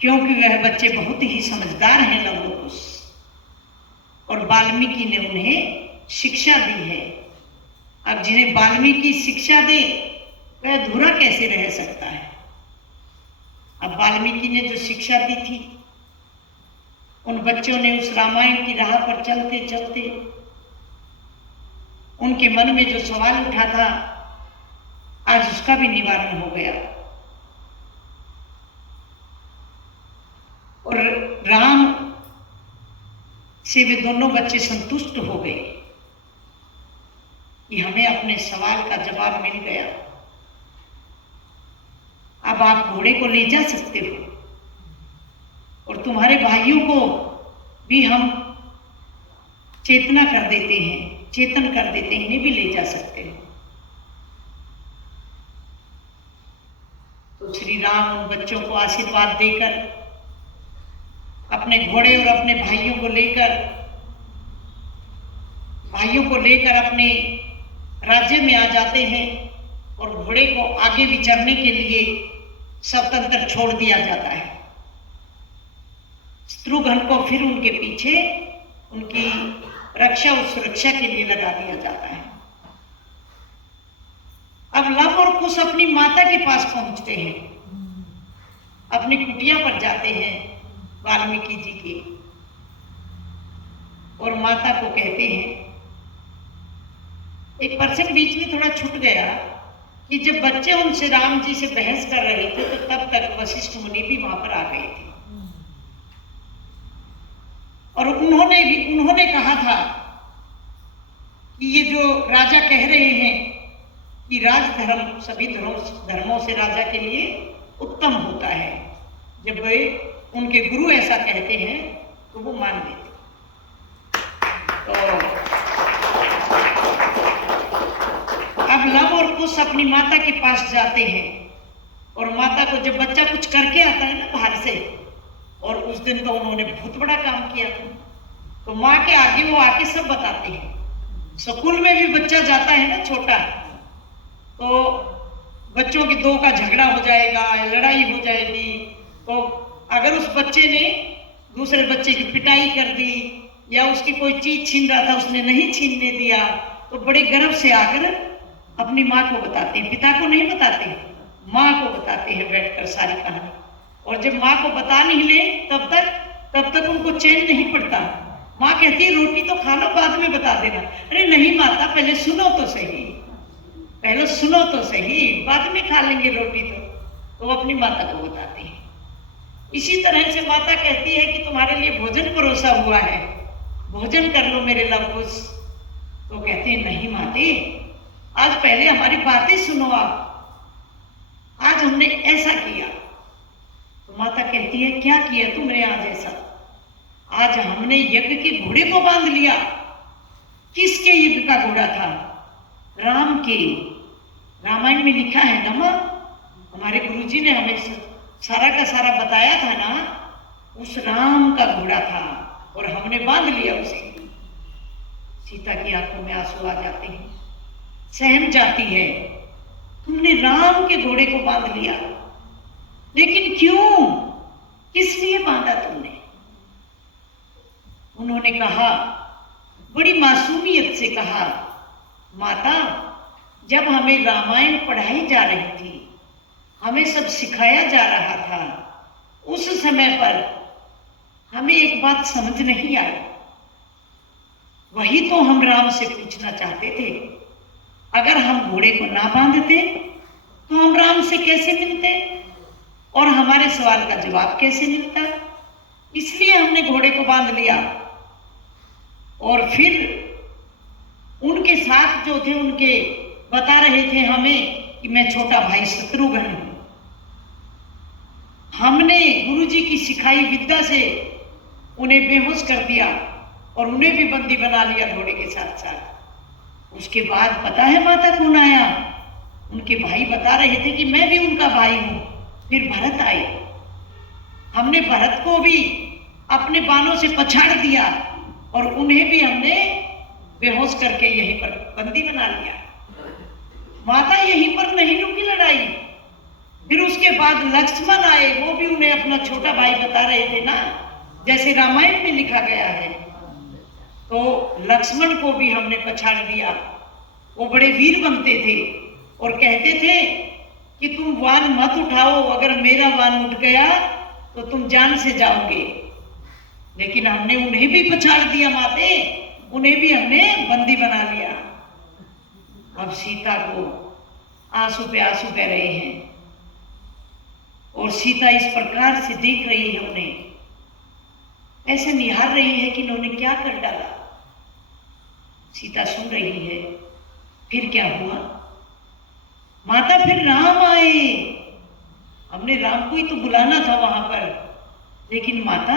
क्योंकि वह बच्चे बहुत ही समझदार हैं लवकुश, और वाल्मीकि ने उन्हें शिक्षा दी है। अब जिन्हें वाल्मीकि शिक्षा दे वह अधूरा कैसे रह सकता है? अब वाल्मीकि ने जो शिक्षा दी थी, उन बच्चों ने उस रामायण की राह पर चलते चलते उनके मन में जो सवाल उठा था, आज उसका भी निवारण हो गया। और राम से वे दोनों बच्चे संतुष्ट हो गए कि हमें अपने सवाल का जवाब मिल गया। अब आप घोड़े को ले जा सकते हो, और तुम्हारे भाइयों को भी हम चेतन कर देते हैं, इन्हें भी ले जा सकते हो। तो श्री राम उन बच्चों को आशीर्वाद देकर, अपने घोड़े और अपने भाइयों को लेकर अपने राज्य में आ जाते हैं, और घोड़े को आगे विचरने के लिए स्वतंत्र छोड़ दिया जाता है। शत्रुघ्न को फिर उनके पीछे उनकी रक्षा और सुरक्षा के लिए लगा दिया जाता है। अब लव और कुश अपनी माता के पास पहुंचते हैं, अपनी कुटिया पर जाते हैं वाल्मीकि जी के, और माता को कहते हैं, एक प्रसंग बीच में थोड़ा छूट गया कि जब बच्चे उनसे राम जी से बहस कर रहे थे, तो तब तक वशिष्ठ मुनि भी वहां पर आ गए थे। और उन्होंने कहा था कि ये जो राजा कह रहे हैं कि राजधर्म सभी धर्मों से राजा के लिए उत्तम होता है, जब वे उनके गुरु ऐसा कहते हैं तो वो मान लेते। तो अब लव और कुश अपनी माता के पास जाते हैं और माता को जब बच्चा कुछ करके आता है ना बाहर से, और उस दिन तो उन्होंने बहुत बड़ा काम किया था, तो माँ के आगे वो आके सब बताते हैं। स्कूल में भी बच्चा जाता है ना छोटा, तो बच्चों के दो का झगड़ा हो जाएगा, लड़ाई हो जाएगी, तो अगर उस बच्चे ने दूसरे बच्चे की पिटाई कर दी या उसकी कोई चीज छीन रहा था उसने नहीं छीनने दिया, तो बड़े गर्व से आकर अपनी माँ को बताते हैं। पिता को नहीं बताते, माँ को बताते हैं बैठकर सारी कहानी। और जब माँ को बता नहीं ले तब तक उनको चैन नहीं पड़ता। माँ कहती है रोटी तो खा लो, बाद में बता देना। अरे नहीं माता, पहले सुनो तो सही, पहले सुनो तो सही, बाद में खा लेंगे रोटी। तो वो अपनी माता को बताते हैं। इसी तरह से माता कहती है कि तुम्हारे लिए भोजन परोसा हुआ है, भोजन कर लो मेरे लवकुश। तो कहते हैं नहीं माते, आज पहले हमारी बातें सुनो आप, आज हमने ऐसा किया। तो माता कहती है क्या किया तुमने आज ऐसा? आज हमने यज्ञ के घोड़े को बांध लिया। किसके यज्ञ का घोड़ा था? राम के। रामायण में लिखा है ना माँ, हमारे गुरुजी ने हमें सारा का सारा बताया था ना, उस राम का घोड़ा था और हमने बांध लिया उसे। सीता की आंखों में आंसू आ जाते हैं, सहम जाती है, तुमने राम के घोड़े को बांध लिया, लेकिन क्यों, किस लिए बांधा तुमने? उन्होंने कहा, बड़ी मासूमियत से कहा, माता जब हमें रामायण पढ़ाई जा रही थी, हमें सब सिखाया जा रहा था, उस समय पर हमें एक बात समझ नहीं आई। वही तो हम राम से पूछना चाहते थे। अगर हम घोड़े को ना बांधते तो हम राम से कैसे मिलते और हमारे सवाल का जवाब कैसे मिलता? इसलिए हमने घोड़े को बांध लिया। और फिर उनके साथ जो थे उनके बता रहे थे हमें कि मैं छोटा भाई शत्रुघ्न हूं। हमने गुरुजी की सिखाई विद्या से उन्हें बेहोश कर दिया और उन्हें भी बंदी बना लिया घोड़े के साथ साथ। उसके बाद पता है माता कौन आया? उनके भाई बता रहे थे कि मैं भी उनका भाई हूं। फिर भरत आए, हमने भरत को भी अपने बाणों से पछाड़ दिया और उन्हें भी हमने बेहोश करके यहीं पर बंदी बना लिया। माता यहीं पर नहीं रुकी लड़ाई। फिर उसके बाद लक्ष्मण आए, वो भी उन्हें अपना छोटा भाई बता रहे थे ना, जैसे रामायण में लिखा गया है। तो लक्ष्मण को भी हमने पछाड़ दिया। वो बड़े वीर बनते थे और कहते थे कि तुम वान मत उठाओ, अगर मेरा वान उठ गया तो तुम जान से जाओगे। लेकिन हमने उन्हें भी पछाड़ दिया माते, उन्हें भी हमने बंदी बना लिया। अब सीता को आंसू पे आंसू बह रहे हैं और सीता इस प्रकार से देख रही है उन्हें, ऐसे निहार रही है कि इन्होंने क्या कर डाला। सीता सुन रही है। फिर क्या हुआ? माता फिर राम आए। हमने राम को ही तो बुलाना था वहां पर, लेकिन माता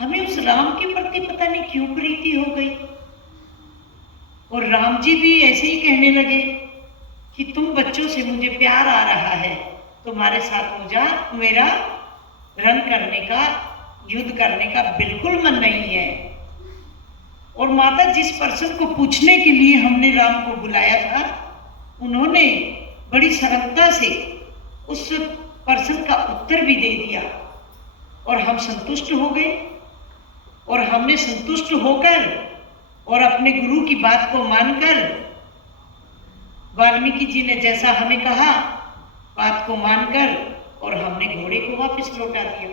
हमें उस राम के प्रति पता नहीं क्यों प्रीति हो गई। और राम जी भी ऐसे ही कहने लगे कि तुम बच्चों से मुझे प्यार आ रहा है, तुम्हारे साथ मेरा रण करने का, युद्ध करने का बिल्कुल मन नहीं है। और माता जिस पर्सन को पूछने के लिए हमने राम को बुलाया था, उन्होंने बड़ी सरलता से उस पर्सन का उत्तर भी दे दिया और हम संतुष्ट हो गए। और हमने संतुष्ट होकर और अपने गुरु की बात को मानकर, वाल्मीकि जी ने जैसा हमें कहा, बात को मानकर, और हमने घोड़े को वापस लौटा दिया।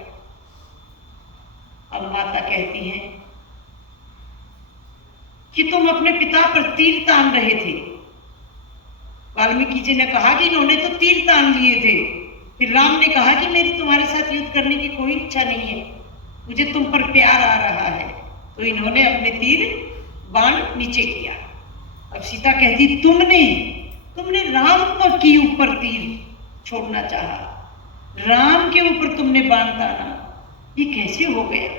अब माता कहती हैं कि तुम अपने पिता पर तीर तान रहे थे। वाल्मीकि जी ने कहा कि इन्होंने तो तीर तान लिए थे। फिर राम ने कहा कि मेरी तुम्हारे साथ युद्ध करने की कोई इच्छा नहीं है, मुझे तुम पर प्यार आ रहा है। तो इन्होंने अपने तीर बाण नीचे किया। अब सीता कहती तुमने राम पर की ऊपर तीर छोड़ना चाहा, राम के ऊपर तुमने बाण ताना, ये कैसे हो गया?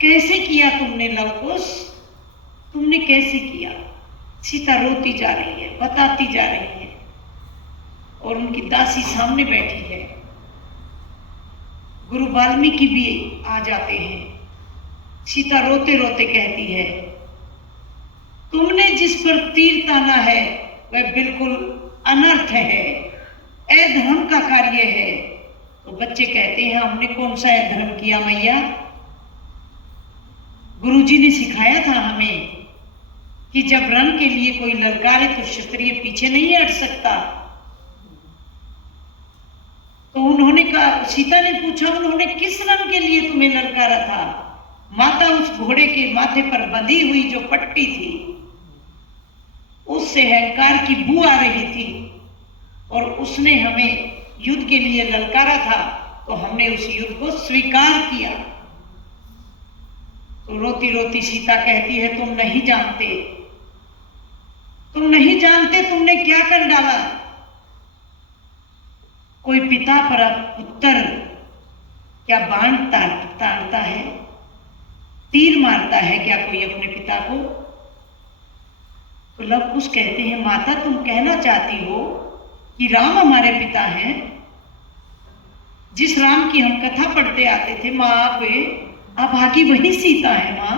कैसे किया तुमने लवकुश, तुमने कैसे किया? सीता रोती जा रही है, बताती जा रही है, और उनकी दासी सामने बैठी है। गुरु वाल्मीकि भी आ जाते हैं। सीता रोते रोते कहती है, तुमने जिस पर तीर ताना है वह बिल्कुल अनर्थ है, अधर्म का कार्य है। तो बच्चे कहते हैं, हमने कौन सा अधर्म किया मैया? गुरुजी ने सिखाया था हमें कि जब रण के लिए कोई ललकारे तो क्षत्रिय पीछे नहीं हट सकता। तो उन्होंने कहा, सीता ने पूछा, उन्होंने किस रण के लिए तुम्हें ललकारा था? माता उस घोड़े के माथे पर बंधी हुई जो पट्टी थी, उससे अहंकार की बू आ रही थी, और उसने हमें युद्ध के लिए ललकारा था, तो हमने उस युद्ध को स्वीकार किया। तो रोती रोती सीता कहती है, तुम नहीं जानते, तुमने क्या कर डाला। कोई पिता पर पुत्र क्या बाण ताड़ता है, तीर मारता है क्या कोई अपने पिता को? तो लवकुश कहते हैं, माता तुम कहना चाहती हो कि राम हमारे पिता हैं, जिस राम की हम कथा पढ़ते आते थे, माँ आप आगे वही सीता है माँ।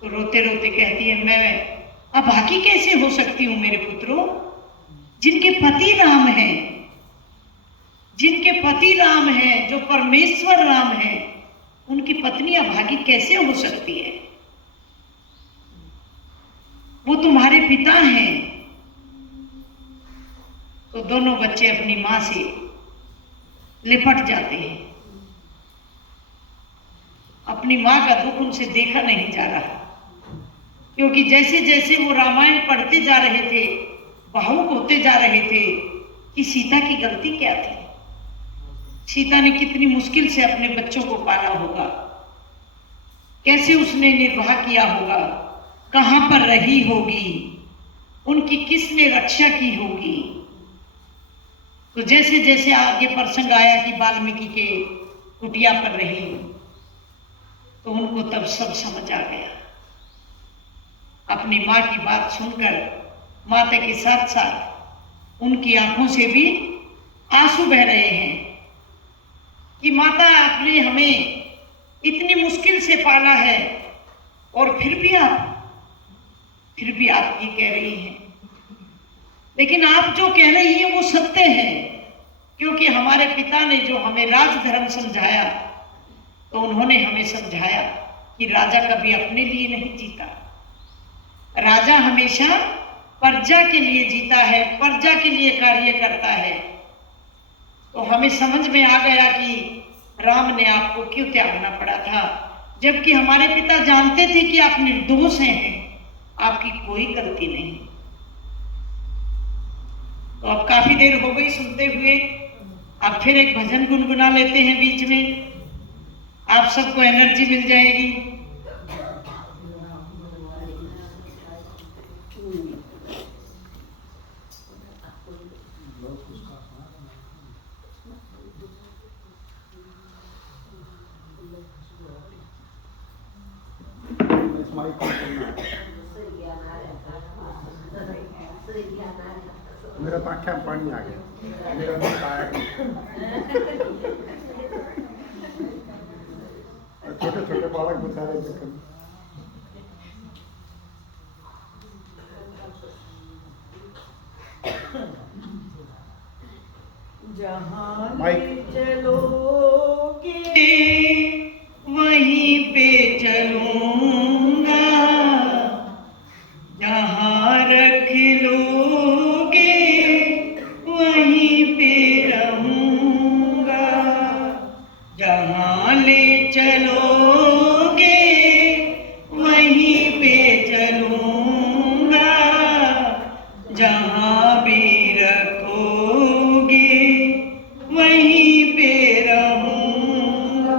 तो रोते रोते कहती है, मैं अब आगे कैसे हो सकती हूं मेरे पुत्रों? जिनके पति राम हैं, जो परमेश्वर राम है, उनकी पत्नी अभागी कैसे हो सकती है? वो तुम्हारे पिता हैं। तो दोनों बच्चे अपनी मां से लिपट जाते हैं। अपनी मां का दुख उनसे देखा नहीं जा रहा, क्योंकि जैसे जैसे वो रामायण पढ़ते जा रहे थे, भावुक होते जा रहे थे कि सीता की गलती क्या थी, सीता ने कितनी मुश्किल से अपने बच्चों को पाला होगा, कैसे उसने निर्वाह किया होगा, कहां पर रही होगी, उनकी किसने रक्षा की होगी। तो जैसे जैसे आगे प्रसंग आया कि वाल्मीकि के कुटिया पर रही, तो उनको तब सब समझ आ गया। अपनी माँ की बात सुनकर माता के साथ साथ उनकी आंखों से भी आंसू बह रहे हैं कि माता आपने हमें इतनी मुश्किल से पाला है, और फिर भी आप ये कह रही हैं। लेकिन आप जो कह रही हैं वो सत्य है, क्योंकि हमारे पिता ने जो हमें राजधर्म समझाया, तो उन्होंने हमें समझाया कि राजा कभी अपने लिए नहीं जीता, राजा हमेशा प्रजा के लिए जीता है, प्रजा के लिए कार्य करता है। तो हमें समझ में आ गया कि राम ने आपको क्यों त्यागना पड़ा था, जबकि हमारे पिता जानते थे कि आप निर्दोष हैं, आपकी कोई गलती नहीं। तो अब काफी देर हो गई सुनते हुए, अब फिर एक भजन गुनगुना लेते हैं बीच में, आप सबको एनर्जी मिल जाएगी। मेरा तो आँखें में पानी आ गया, मेरा मुंह आया। छोटे छोटे बालक बेचारे देखें। जहाँ चलोगे वहीं पे चलूंगा, जहाँ रख लोगे वहीं पे रहूंगा, जहाँ ले चलोगे वहीं पे चलूंगा, जहाँ भी रखोगे वहीं पे रहूंगा।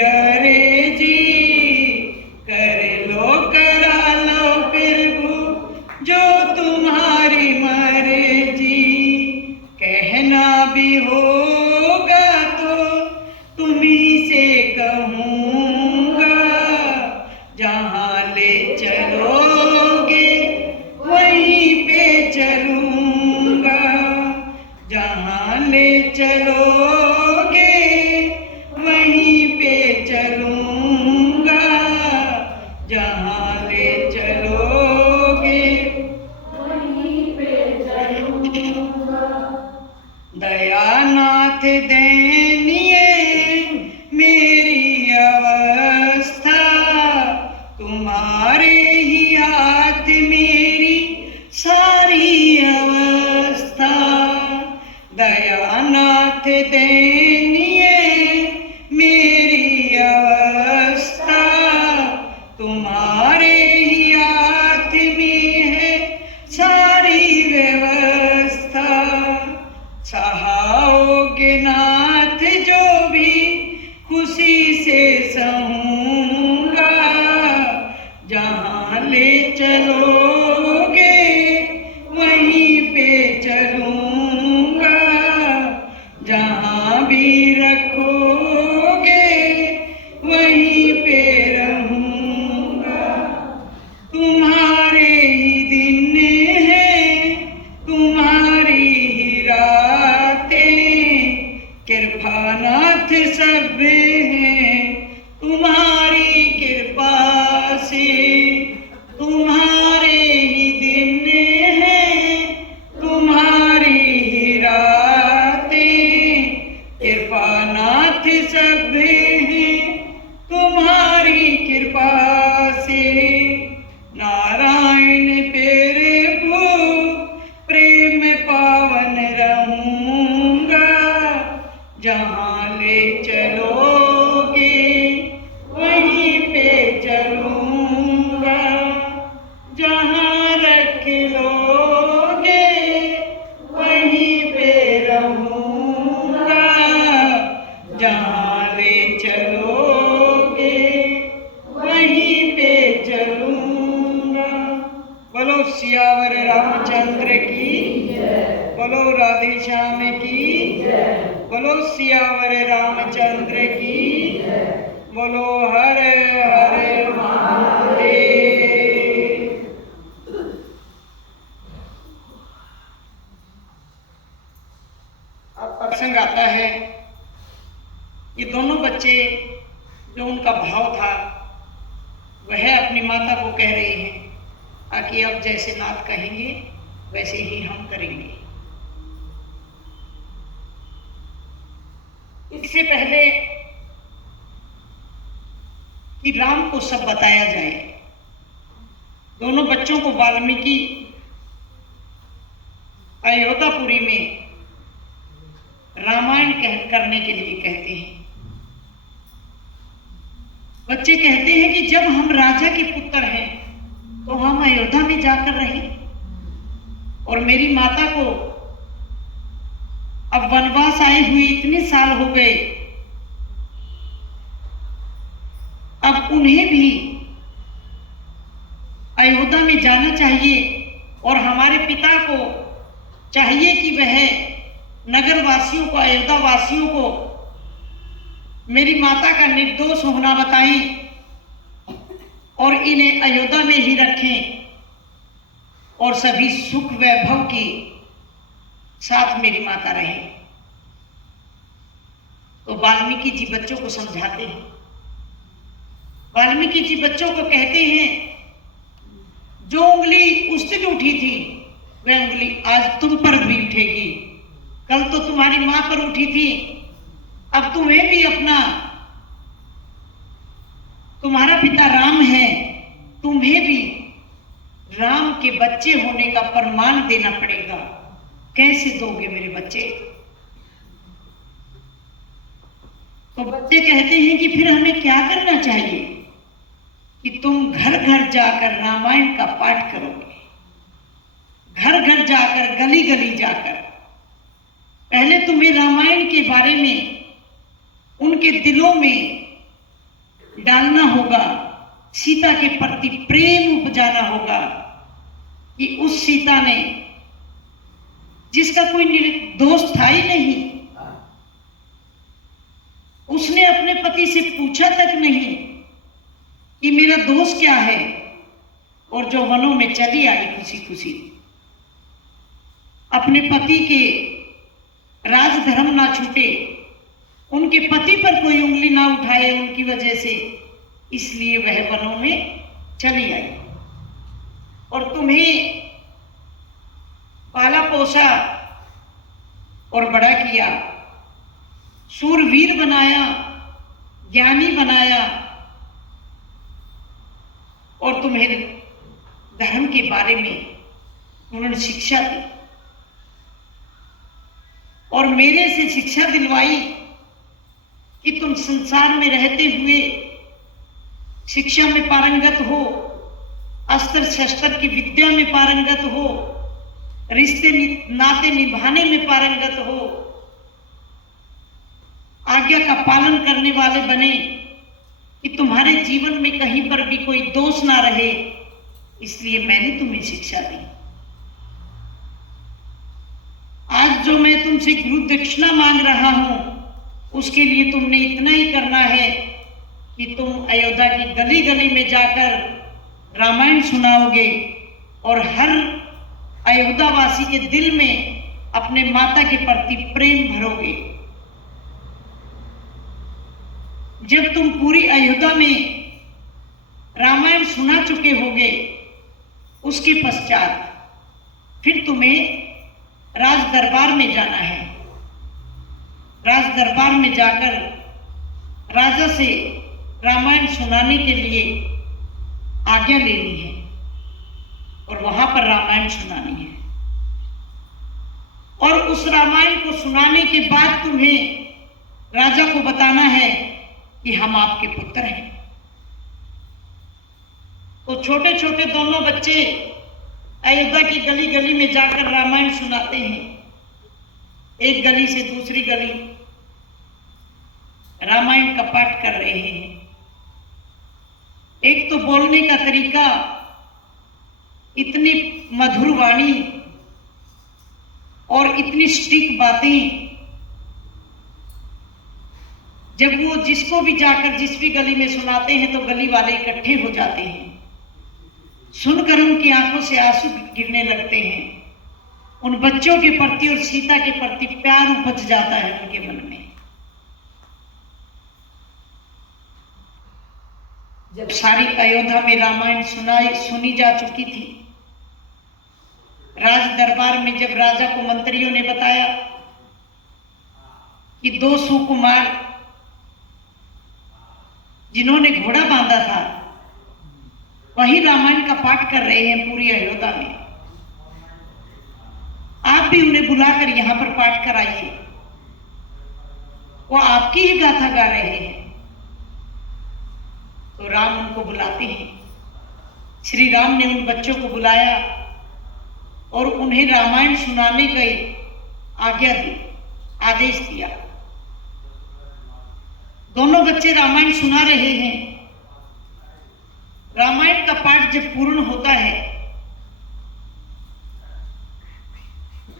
अरे जी कर लो करा लो प्रभु जो तुम्हारी मर्जी, कहना भी होगा तो तुम्ही से कहूँगा, जहाँ ले चलोगे वहीं पे चलूँगा, जहाँ ले चलोगे वहीं पे चलूँगा, जहाँ ले चलोगे वहीं पे चलूँगा। दयानाथ दैनिये मेरी अवस्था, तुम्हारे ही हाथ मेरी सारी अवस्था। दयानाथ दैनिये मेरी अवस्था, तुम्हारे ही हाथ में है सारी व्यवस्था। सहाओगे नाथ जो भी खुशी से सहूँगा, जहाँ ले चलोगे वहीं पे चलूँगा, जहाँ भी रखोगे वहीं पे रहूँगा। तुम्हारे ही दिन हैं तुम्हारी ही रातें, कृपानाथ सब हैं तुम्हारी कृपा से। तुम्हारे ही दिन हैं तुम्हारी ही रातें, कृपानाथ सब हैं तुम्हारी कृपा से। नारायण प्रभु प्रेम पावन रहूँगा, जहाँ ले चलोगे वहीं पे चलूँगा, जहाँ रख लोगे वहीं पे रहूँगा, जहाँ ले चलोगे वहीं पे चलूँगा। बोलो सियावर रामचंद्र की, बोलो राधे श्याम की, बोलो सियावर रामचंद्र की, बोलो हर हर महादेव। अब प्रसंग आता है, ये दोनों बच्चे जो उनका भाव था वह अपनी माता को कह रहे हैं कि अब जैसे नाथ कहेंगे वैसे ही हम करेंगे। इससे पहले कि राम को सब बताया जाए, दोनों बच्चों को वाल्मीकि अयोध्यापुरी में रामायण करने के लिए कहते हैं। बच्चे कहते हैं कि जब हम राजा के पुत्र हैं तो हम अयोध्या में जाकर रहे, और मेरी माता को अब वनवास आए हुए इतने साल हो गए, अब उन्हें भी अयोध्या में जाना चाहिए, और हमारे पिता को चाहिए कि वह नगर वासियों को, अयोध्या वासियों को मेरी माता का निर्दोष होना बताएं और इन्हें अयोध्या में ही रखें, और सभी सुख वैभव के साथ मेरी माता रहे। तो वाल्मीकि जी बच्चों को समझाते हैं। वाल्मीकि जी बच्चों को कहते हैं, जो उंगली उस दिन उठी थी वह उंगली आज तुम पर भी उठेगी। कल तो तुम्हारी मां पर उठी थी, अब तुम्हें भी अपना, तुम्हारा पिता राम है, तुम्हें भी राम के बच्चे होने का प्रमाण देना पड़ेगा। कैसे दोगे मेरे बच्चे? तो बच्चे कहते हैं कि फिर हमें क्या करना चाहिए? कि तुम घर घर जाकर रामायण का पाठ करोगे, घर घर जाकर, गली गली जाकर पहले तुम्हें रामायण के बारे में उनके दिलों में डालना होगा, सीता के प्रति प्रेम उपजाना होगा कि उस सीता ने, जिसका कोई दोष था ही नहीं, उसने अपने पति से पूछा तक नहीं कि मेरा दोष क्या है, और जो वनों में चली आई खुशी खुशी, अपने पति के राजधर्म ना छूटे, उनके पति पर कोई उंगली ना उठाए उनकी वजह से, इसलिए वह वनों में चली आई और तुम्हें पाला पोसा और बड़ा किया, शूरवीर बनाया, ज्ञानी बनाया और तुम्हें धर्म के बारे में उन्होंने शिक्षा दी और मेरे से शिक्षा दिलवाई कि तुम संसार में रहते हुए शिक्षा में पारंगत हो, अस्त्र शस्त्र की विद्या में पारंगत हो, रिश्ते नाते निभाने में पारंगत हो, आज्ञा का पालन करने वाले बने कि तुम्हारे जीवन में कहीं पर भी कोई दोष ना रहे, इसलिए मैंने तुम्हें शिक्षा दी। आज जो मैं तुमसे गुरु दक्षिणा मांग रहा हूं, उसके लिए तुमने इतना ही करना है कि तुम अयोध्या की गली गली में जाकर रामायण सुनाओगे और हर अयोध्यावासी के दिल में अपने माता के प्रति प्रेम भरोगे। जब तुम पूरी अयोध्या में रामायण सुना चुके होगे, उसके पश्चात फिर तुम्हें राज दरबार में जाना है। राज दरबार में जाकर राजा से रामायण सुनाने के लिए आज्ञा लेनी है और वहां पर रामायण सुनानी है और उस रामायण को सुनाने के बाद तुम्हें राजा को बताना है कि हम आपके पुत्र हैं। तो छोटे छोटे दोनों बच्चे अयोध्या की गली गली में जाकर रामायण सुनाते हैं, एक गली से दूसरी गली रामायण का पाठ कर रहे हैं। एक तो बोलने का तरीका, इतनी मधुर वाणी और इतनी सटीक बातें, जब वो जिसको भी जाकर जिस भी गली में सुनाते हैं तो गली वाले इकट्ठे हो जाते हैं, सुनकर उनकी आंखों से आंसू गिरने लगते हैं। उन बच्चों के प्रति और सीता के प्रति प्यार उपज जाता है उनके मन में। जब सारी अयोध्या में रामायण सुनी जा चुकी थी, राज दरबार में जब राजा को मंत्रियों ने बताया कि 2 सुकुमार जिन्होंने घोड़ा बांधा था वही रामायण का पाठ कर रहे हैं पूरी अयोध्या में, आप भी उन्हें बुलाकर यहां पर पाठ कराइए, वो आपकी ही गाथा गा रहे हैं। तो राम उनको बुलाते हैं। श्री राम ने उन बच्चों को बुलाया और उन्हें रामायण सुनाने का आज्ञा दी, आदेश दिया। दोनों बच्चे रामायण सुना रहे हैं। रामायण का पाठ जब पूर्ण होता है,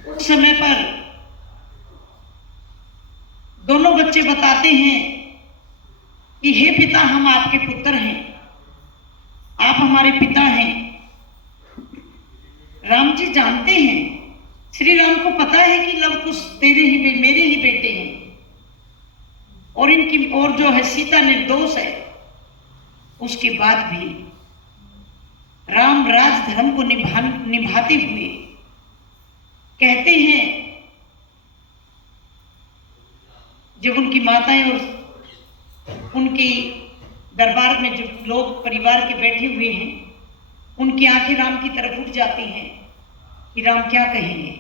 उस समय पर दोनों बच्चे बताते हैं कि हे पिता, हम आपके पुत्र हैं, आप हमारे पिता हैं। राम जी जानते हैं, श्री राम को पता है कि लव कुश मेरे ही बेटे हैं और इनकी और जो है सीता निर्दोष है। उसके बाद भी राम राजधर्म को निभाते हुए कहते हैं, जब उनकी माताएं और उनकी दरबार में जो लोग परिवार के बैठे हुए हैं, उनकी आंखें राम की तरफ उठ जाती हैं कि राम क्या कहेंगे।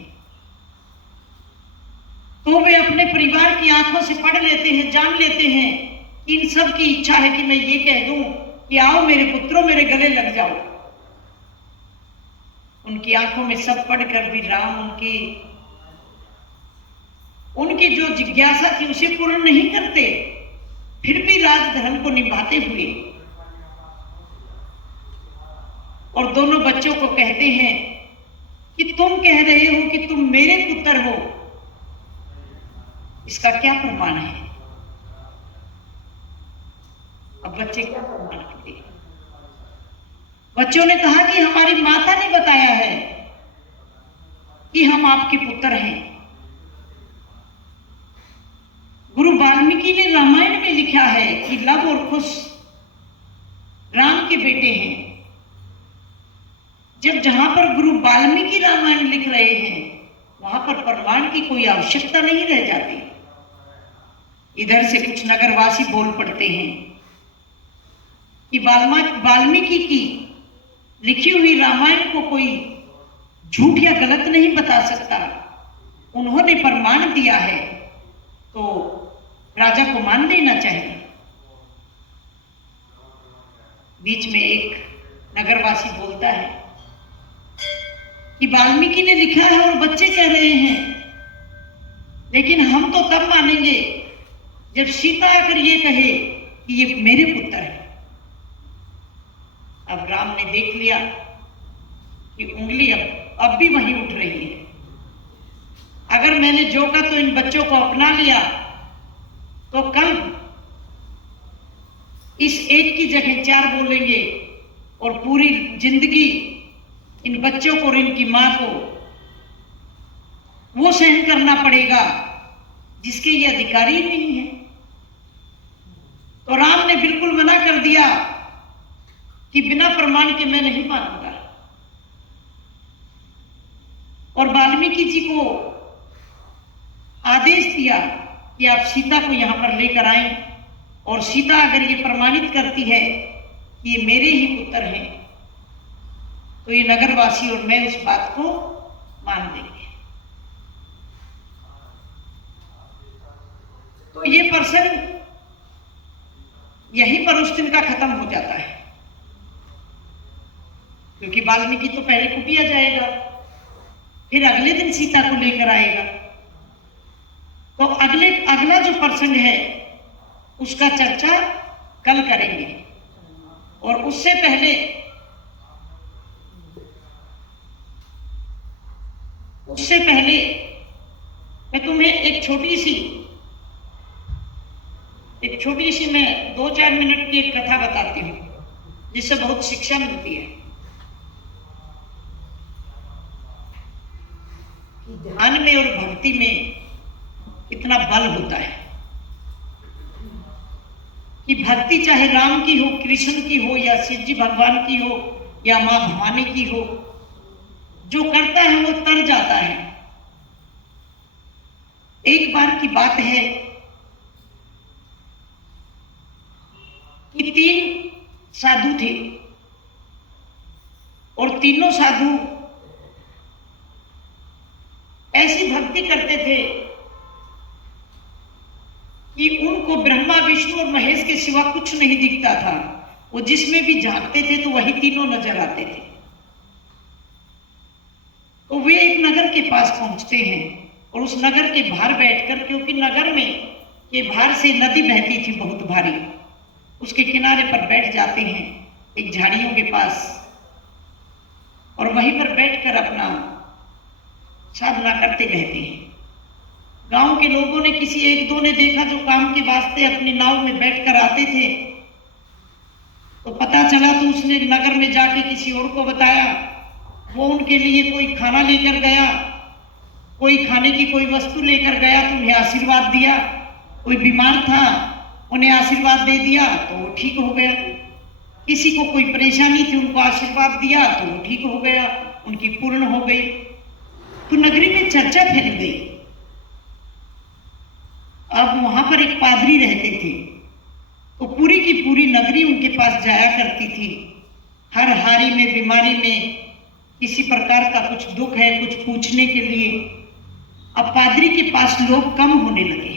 तो वे अपने परिवार की आंखों से पढ़ लेते हैं, जान लेते हैं कि इन सब की इच्छा है कि मैं ये कह दूं कि आओ मेरे पुत्रों, मेरे गले लग जाओ। उनकी आंखों में सब पढ़कर भी राम उनकी जो जिज्ञासा थी उसे पूर्ण नहीं करते। फिर भी राजधर्म को निभाते हुए और दोनों बच्चों को कहते हैं कि तुम कह रहे हो कि तुम मेरे पुत्र हो, इसका क्या प्रमाण है? अब बच्चे क्या प्रमाण करते हैं? बच्चों ने कहा कि हमारी माता ने बताया है कि हम आपके पुत्र हैं। गुरु वाल्मीकि ने रामायण में लिखा है कि लव और कुश राम के बेटे हैं। जब जहां पर गुरु वाल्मीकि रामायण लिख रहे हैं, वहां पर प्रमाण की कोई आवश्यकता नहीं रह जाती। इधर से कुछ नगरवासी बोल पड़ते हैं कि वाल्मीकि की लिखी हुई रामायण को कोई झूठ या गलत नहीं बता सकता, उन्होंने प्रमाण दिया है तो राजा को मान लेना चाहिए। बीच में एक नगरवासी बोलता है कि वाल्मीकि ने लिखा है और बच्चे कह रहे हैं, लेकिन हम तो तब मानेंगे जब सीता आकर ये कहे कि ये मेरे पुत्र है। अब राम ने देख लिया कि उंगली अब भी वहीं उठ रही है। अगर मैंने जो का तो इन बच्चों को अपना लिया तो कल इस एक की जगह 4 बोलेंगे और पूरी जिंदगी इन बच्चों को और इनकी मां को वो सहन करना पड़ेगा जिसके ये अधिकारी नहीं है। तो राम ने बिल्कुल मना कर दिया कि बिना प्रमाण के मैं नहीं मानूंगा। और वाल्मीकि जी को आदेश दिया कि आप सीता को यहां पर लेकर आएं, और सीता अगर ये प्रमाणित करती है कि ये मेरे ही पुत्र हैं तो ये नगरवासी और मैं उस बात को मान देंगे। तो ये प्रसंग यहीं पर उस दिन का खत्म हो जाता है, क्योंकि वाल्मीकि तो पहले कुटिया जाएगा, फिर अगले दिन सीता को लेकर आएगा। तो अगला जो प्रसंग है उसका चर्चा कल करेंगे। और उससे पहले मैं तुम्हें एक छोटी सी मैं 2-4 मिनट की एक कथा बताती हूं जिससे बहुत शिक्षा मिलती है। ध्यान में और भक्ति में इतना बल होता है कि भक्ति चाहे राम की हो, कृष्ण की हो, या शिव जी भगवान की हो, या मां भवानी की हो, जो करता है वो तर जाता है। एक बार की बात है कि 3 साधु थे और तीनों साधु ऐसी भक्ति करते थे कि उनको ब्रह्मा, विष्णु और महेश के सिवा कुछ नहीं दिखता था। वो जिसमें भी झांकते थे तो वही तीनों नजर आते थे। तो वे एक नगर के पास पहुंचते हैं और उस नगर के बाहर बैठकर, क्योंकि नगर में के बाहर से नदी बहती थी बहुत भारी, उसके किनारे पर बैठ जाते हैं एक झाड़ियों के पास, और वहीं पर बैठकर अपना साधना करते रहते हैं। गांव के लोगों ने किसी 1-2 ने देखा जो काम के वास्ते अपनी नाव में बैठकर आते थे, तो पता चला तो उसने नगर में जाके किसी और को बताया। वो उनके लिए कोई खाना लेकर गया, कोई खाने की कोई वस्तु लेकर गया तो उन्हें आशीर्वाद दिया। कोई बीमार था, उन्हें आशीर्वाद दे दिया तो वो ठीक हो गया। किसी को कोई परेशानी थी, उनको आशीर्वाद दिया तो वो ठीक हो गया, उनकी पूर्ण हो गई। तो नगरी में चर्चा फैल गई। अब वहां पर एक पादरी रहते थे, तो पूरी की पूरी नगरी उनके पास जाया करती थी। हर हारी में, बीमारी में, किसी प्रकार का कुछ दुख है, कुछ पूछने के लिए। अब पादरी के पास लोग कम होने लगे।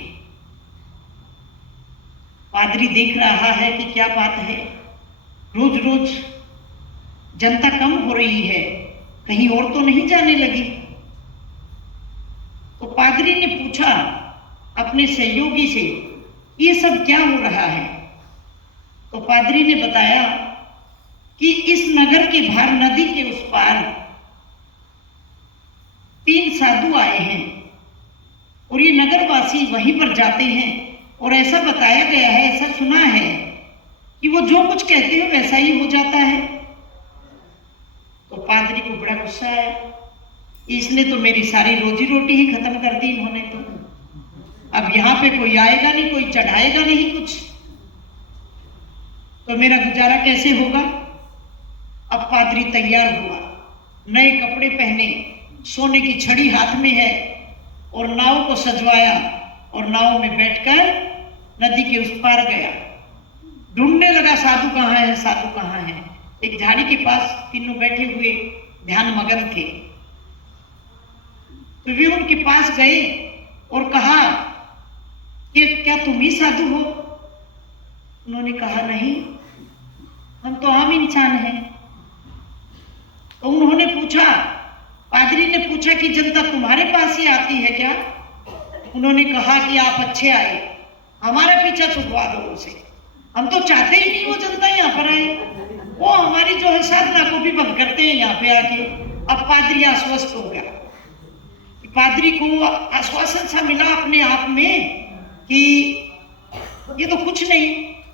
पादरी देख रहा है कि क्या बात है, रोज रोज जनता कम हो रही है, कहीं और तो नहीं जाने लगी। तो पादरी ने पूछा अपने सहयोगी से ये सब क्या हो रहा है? तो पादरी ने बताया कि इस नगर के बाहर नदी के उस पार 3 साधु आए हैं और ये नगरवासी वहीं पर जाते हैं और ऐसा बताया गया है, ऐसा सुना है कि वो जो कुछ कहते हैं वैसा ही हो जाता है। तो पादरी को बड़ा गुस्सा आया, इसने तो मेरी सारी रोजी रोटी ही खत्म कर दी इन्होंने। तो अब यहाँ पे कोई आएगा नहीं, कोई चढ़ाएगा नहीं कुछ, तो मेरा गुजारा कैसे होगा? अब पादरी तैयार हुआ, नए कपड़े पहने, सोने की छड़ी हाथ में है और नाव को सजवाया और नाव में बैठकर नदी के उस पार गया। ढूंढने लगा साधु कहाँ है, साधु कहाँ है। एक झाड़ी के पास तीनों बैठे हुए ध्यान मगन थे। तो वे उनके पास गए और कहा कि क्या तुम ही साधु हो? उन्होंने कहा नहीं, हम तो आम इंसान हैं। तो उन्होंने पूछा, पादरी ने पूछा कि जनता तुम्हारे पास ही आती है क्या? उन्होंने कहा कि आप अच्छे आए, हमारा पीछा छुड़वा दो उनसे, हम तो चाहते ही नहीं वो जनता यहाँ पर आए, वो हमारी जो है साधना को भी बंद करते हैं यहाँ पे आके। अब पादरी आश्वस्त हो गया। पादरी को आश्वासन सा मिला अपने आप में कि ये तो कुछ नहीं,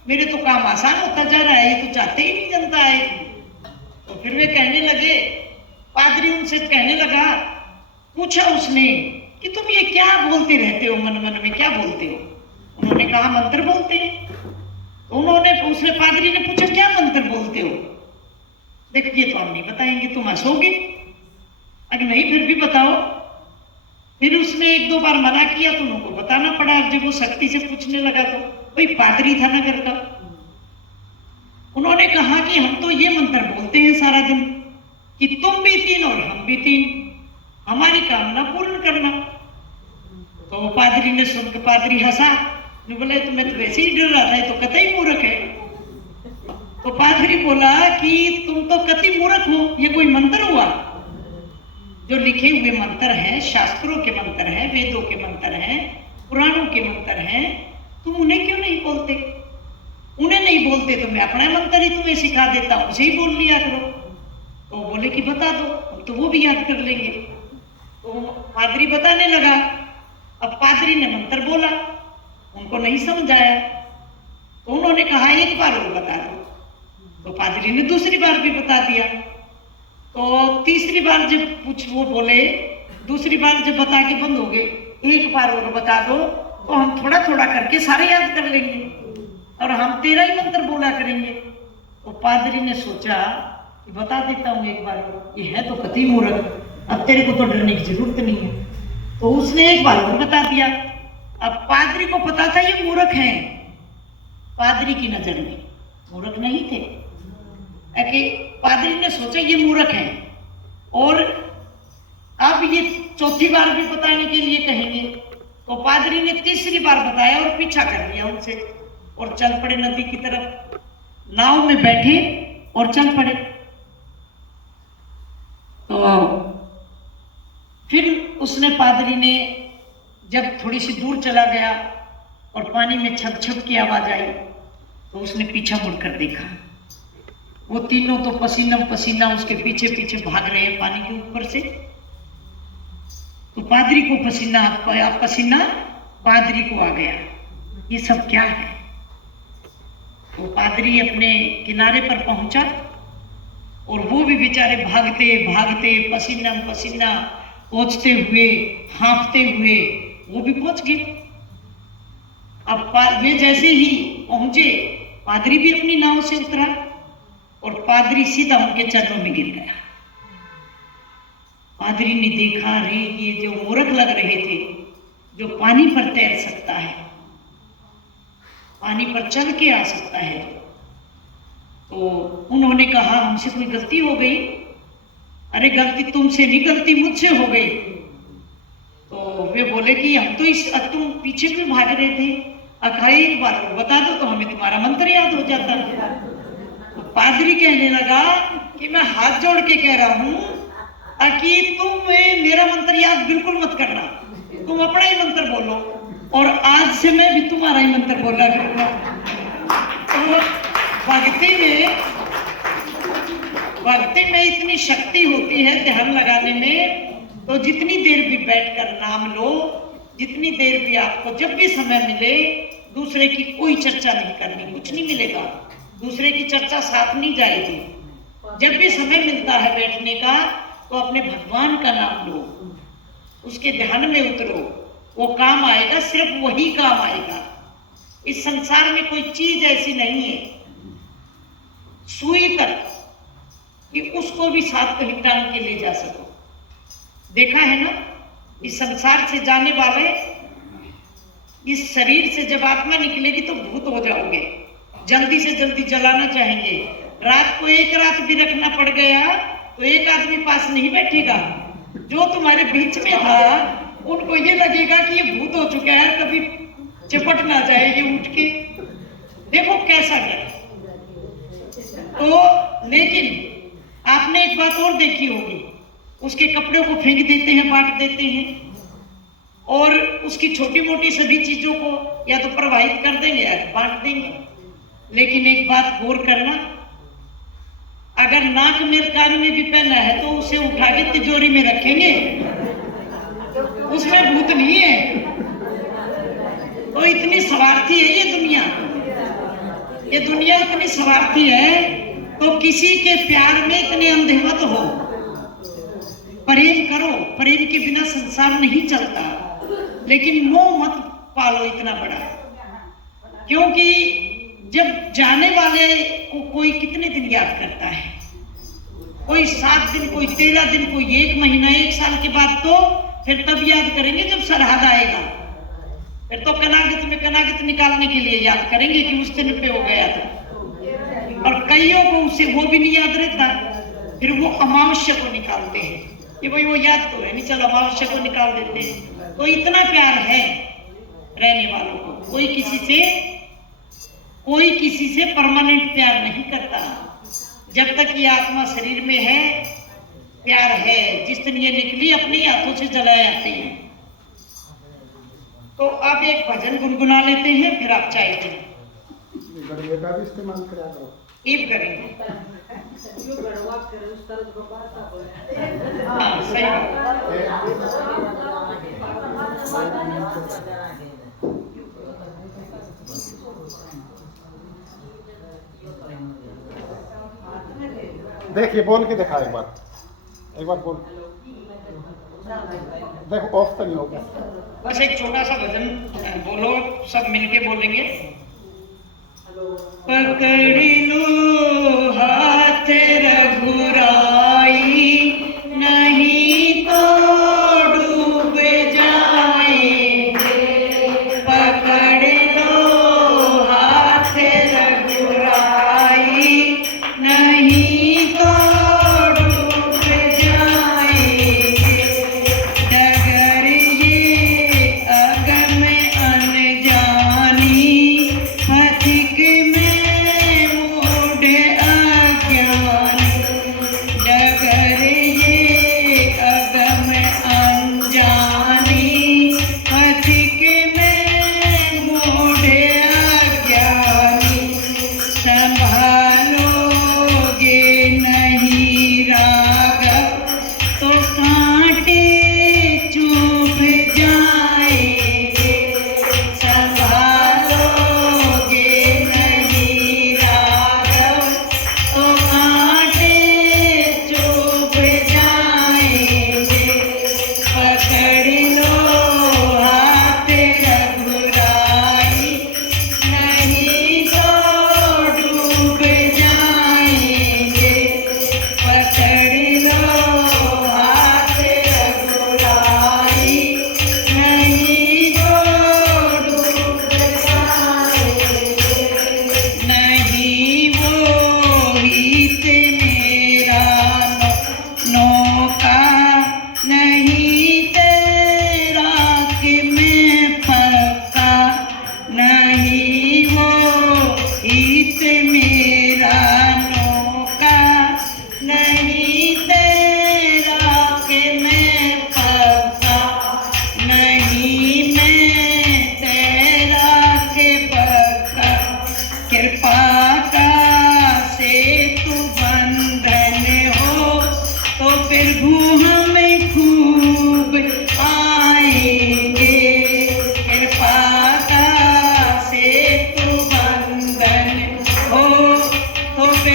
मेरे तो काम आसान होता जा रहा है, ये तो चाहते ही नहीं जनता आएगी। तो फिर वे कहने लगे, पादरी उनसे कहने लगा, पूछा उसने कि तुम ये क्या बोलते रहते हो, मन मन में क्या बोलते हो? उन्होंने कहा मंत्र बोलते हैं। तो उसने पादरी ने पूछा क्या मंत्र बोलते हो? देखिए तो हम नहीं बताएंगे, तुम हंसोगे, अगर नहीं फिर भी बताओ। फिर उसने 1-2 बार मना किया तो उनको बताना पड़ा। जब वो सख्ती से पूछने लगा तो भाई पादरी था ना घर का, उन्होंने कहा कि हम तो ये मंत्र बोलते हैं सारा दिन कि तुम भी 3 और हम भी 3, हमारी कामना पूर्ण करना। तो पादरी ने सुनकर पादरी हंसा, बोले तो मैं तो वैसे ही डर रहा था, ये तो कतई मूर्ख है। तो पादरी बोला कि तुम तो कतई मूर्ख हो, ये कोई मंत्र हुआ? जो लिखे हुए मंत्र हैं, शास्त्रों के मंत्र हैं, वेदों के मंत्र हैं, पुराणों के मंत्र हैं, तुम उन्हें क्यों नहीं बोलते? उन्हें नहीं बोलते तो मैं अपना मंत्र ही तुम्हें सिखा देता हूं, उसे ही बोल लिया करो। तो बोले कि बता दो, तो वो भी याद कर लेंगे। तो पादरी बताने लगा। अब पादरी ने मंत्र बोला, उनको नहीं समझ आया, तो उन्होंने कहा 1 बार और बता दो। तो पादरी ने दूसरी बार भी बता दिया। तो तीसरी बार जब वो बोले, दूसरी बार जब बता के बंद हो गए, 1 बार और बता दो, तो हम थोड़ा थोड़ा करके सारे याद कर लेंगे और हम 13 ही मंत्र बोला करेंगे। तो पादरी ने सोचा कि बता देता हूँ 1 बार, ये है तो कतई मूर्ख, अब तेरे को तो डरने की जरूरत नहीं है। तो उसने 1 बार और बता दिया। अब पादरी को पता था ये मूर्ख हैं, पादरी की नजर में मूर्ख नहीं थे। कि पादरी ने सोचा ये मूर्ख हैं और अब ये चौथी बार भी बताने के लिए कहेंगे। तो पादरी ने तीसरी बार बताया और पीछा कर लिया उनसे और चल पड़े नदी की तरफ। नाव में बैठे और चल पड़े। तो फिर उसने पादरी ने जब थोड़ी सी दूर चला गया और पानी में छप छप की आवाज आई, तो उसने पीछा मुड़कर देखा। वो तीनों तो पसीना पसीना उसके पीछे पीछे भाग रहे हैं पानी के ऊपर से। तो पादरी को पसीना पादरी को आ गया, ये सब क्या है? तो पादरी अपने किनारे पर पहुंचा और वो भी बेचारे भागते भागते पसीना पसीना पहुंचते हुए हाँफते हुए वो भी पहुंच गए। अब वे जैसे ही पहुंचे, पादरी भी अपनी नाव से उतरा और पादरी सीधा उनके चरणों में गिर गया। पादरी ने देखा, रे ये जो मूर्ख लग रहे थे, जो पानी पर तैर सकता है, पानी पर चल के आ सकता है, तो उन्होंने कहा हमसे कोई गलती हो गई। अरे गलती तुमसे नहीं, गलती मुझसे हो गई। तो वे बोले कि हम तो तुम पीछे क्यों भाग रहे थे? अखा 1 बार बता दो तो हमें तुम्हारा मंत्र याद हो जाता। तो पादरी कहने लगा कि मैं हाथ जोड़ के कह रहा हूं कि तुम मेरा मंत्र याद बिल्कुल मत करना, तुम अपना ही मंत्र बोलो। और आज से मैं भी तुम्हारा ही मंत्र बोला करूंगा। तो भक्ति में इतनी शक्ति होती है ध्यान लगाने में। तो जितनी देर भी बैठकर नाम लो, जितनी देर भी आपको जब भी समय मिले, दूसरे की कोई चर्चा नहीं करनी, कुछ नहीं मिलेगा, दूसरे की चर्चा साथ नहीं जाएगी। जब भी समय मिलता है बैठने का तो अपने भगवान का नाम लो, उसके ध्यान में उतरो, वो काम आएगा, सिर्फ वही काम आएगा। इस संसार में कोई चीज ऐसी नहीं है सुई तक कि उसको भी साथ कहीं टांग के ले जा सको। देखा है ना, इस संसार से जाने वाले, इस शरीर से जब आत्मा निकलेगी तो भूत हो जाओगे, जल्दी से जल्दी जलाना चाहेंगे। रात को एक रात भी रखना पड़ गया तो एक आदमी पास नहीं बैठेगा। जो तुम्हारे बीच में था उनको ये लगेगा कि ये भूत हो चुका है, कभी चिपट ना जाए ये उठ के। देखो कैसा क्या। तो लेकिन आपने एक बात और देखी होगी, उसके कपड़ों को फेंक देते हैं, बांट देते हैं, और उसकी छोटी मोटी सभी चीजों को या तो प्रवाहित कर देंगे या तो बांट देंगे। लेकिन एक बात गौर करना, अगर नाक में कान में भी पहना है तो उसे उठा के तिजोरी में रखेंगे, उसमें भूत नहीं है। तो इतनी स्वार्थी है ये दुनिया इतनी स्वार्थी है। तो किसी के प्यार में इतने अंधे मत हो, प्रेम करो, प्रेम के बिना संसार नहीं चलता। लेकिन मोह मत पालो इतना बड़ा, क्योंकि जब जाने वाले को कोई कितने दिन याद करता है, कोई 7 दिन, कोई 13 दिन, कोई 1 महीना, 1 साल के बाद तो फिर तब याद करेंगे जब सरहद आएगा। फिर तो कनागत निकालने के लिए याद करेंगे कि उस दिन पे हो गया था। और कईयों को उसे वो भी नहीं याद रहता, फिर वो अमावस्या को निकालते हैं कि भाई वो याद तो है नहीं, चलो अमावस्या को निकाल देते हैं। तो इतना प्यार है रहने वालों को। कोई किसी से परमानेंट प्यार नहीं करता। जब तक ये आत्मा शरीर में है प्यार है। जिस दिन ये निकली अपने हाथों से जलाए जाते हैं। तो अब एक भजन गुनगुना लेते हैं, फिर आप चाय दें। गड़िया का भी इस्तेमाल करा करो। ईब करेंगे। हाँ सही देखिए बोल के दिखा एक बार बोल। देखो ऑफ तो नहीं होगा। बस एक छोटा सा भजन बोलो, सब मिलके बोलेंगे। पकड़ लो हाथ रघुराई, नहीं तो डूब जाएंगे। पकड़ लो हाथ रघुराई, नहीं तो डूब जाएंगे। डगर ये अगम अनजानी, पथिक में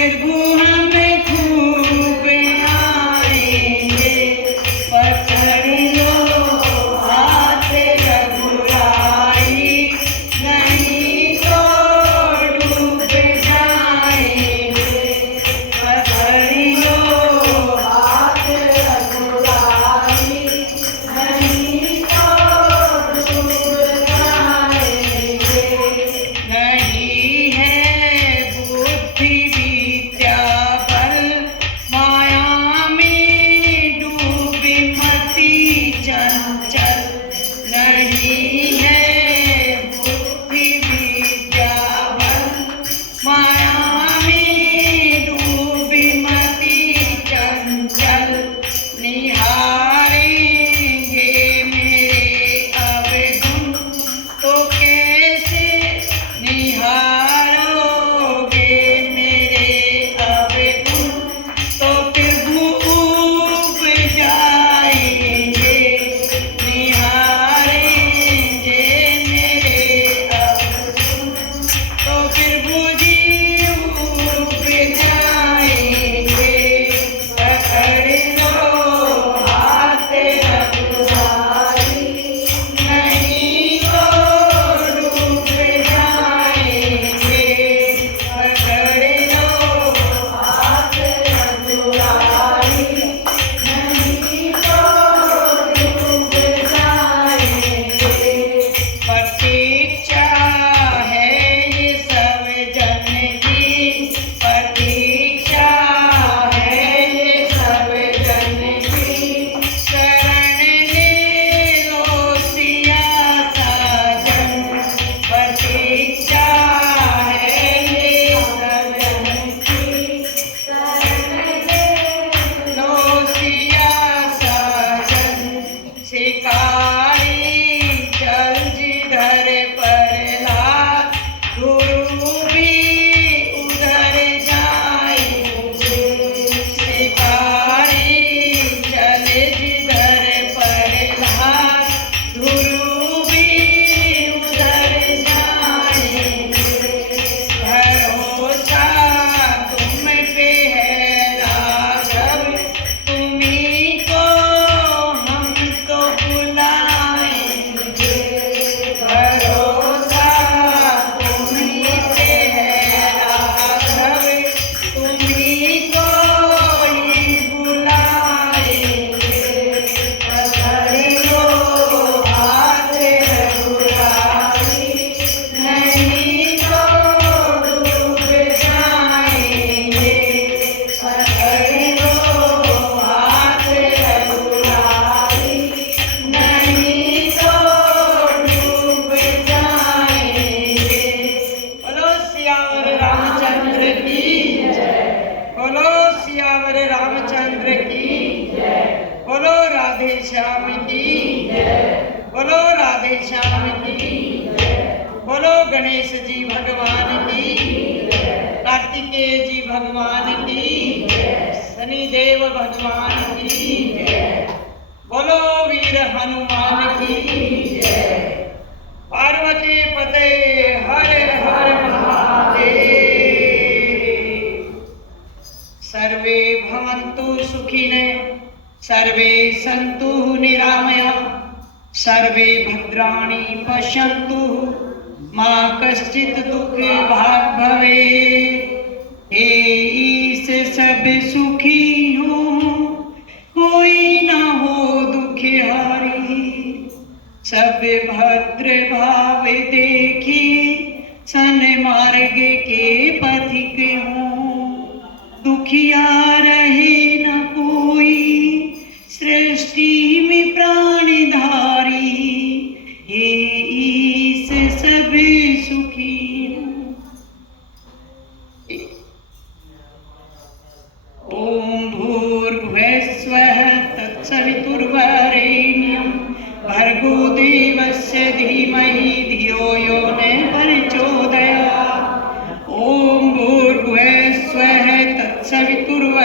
प्रभु हम खूब आएंगे, पकड़ लो हाथ रघुराई, नहीं तो डूब जाएंगे, पकड़ लो हाथ रघुराई, नहीं तो डूब जाएंगे। नहीं है बुद्धि विद्या बल, माया में डूबी मति चंचल, नहीं है बुद्धि विद्या बल, माया में डूबी मति चंचल, निहारेंगे मेरे अवगुण तो कैसे निहारोगे मेरे अवगुण, तो फिर डूब जाएंगे, निहारेंगे मेरे अवगुण, तो फिर बुझी डूब जाएंगे, पकड़ लो हाथ रघुराई, नहीं तो डूब जाएंगे, पकड़ लो हाथ रघुराई, नहीं तो डूब जाएंगे। प्रतीक्षा है ये सब जन की, प्रतीक्षा है ये सब जन की, शरण ले लो सिया साजन, प्रतीक्षा है ये सब जन की, शरण ले लो सिया साजन, शिकारी चल जिधर प्रहलाद, गुरु भी उधर जाएंगे, शिकारी चले जिधर प्रहलाद, गुरु भी उधर जाएंगे, भरोसा तुम पे है राघव, तुम्हीं को हम तो बुलाएंगे, भरोसा तुम्हीं पे है राघव, तुम्हीं को ही बुलाएंगे, पकड़ लो हाथ रघुराई, नहीं तो डूब जाएंगे, पकड़ लो हाथ रघुराई, नहीं तो डूब जाएंगे। बोलो सियावर रामचंद्र की जय, बोलो सियावर रामचंद्र की जय, बोलो राधे श्याम की जय, बोलो राधे श्याम की जय, बोलो गणेश जी भगवान की जय, कार्तिकेय जी भगवान की जय, शनिदेव भगवान की जय, बोलो वीर हनुमान की जय, पार्वती पते हर हर महादेव। सर्वे भवन्तु सुखिनः, सर्वे सन्तु निरामयाः, सर्वे भद्राणि पश्यन्तु, मा कश्चित् दुःखभाग् भवेत्। हे ईश सब सुखी हो, कोई न हो दुखिहारी, सब भद्र भाव देखी, सन मार्ग के पथिक हों, दुखिया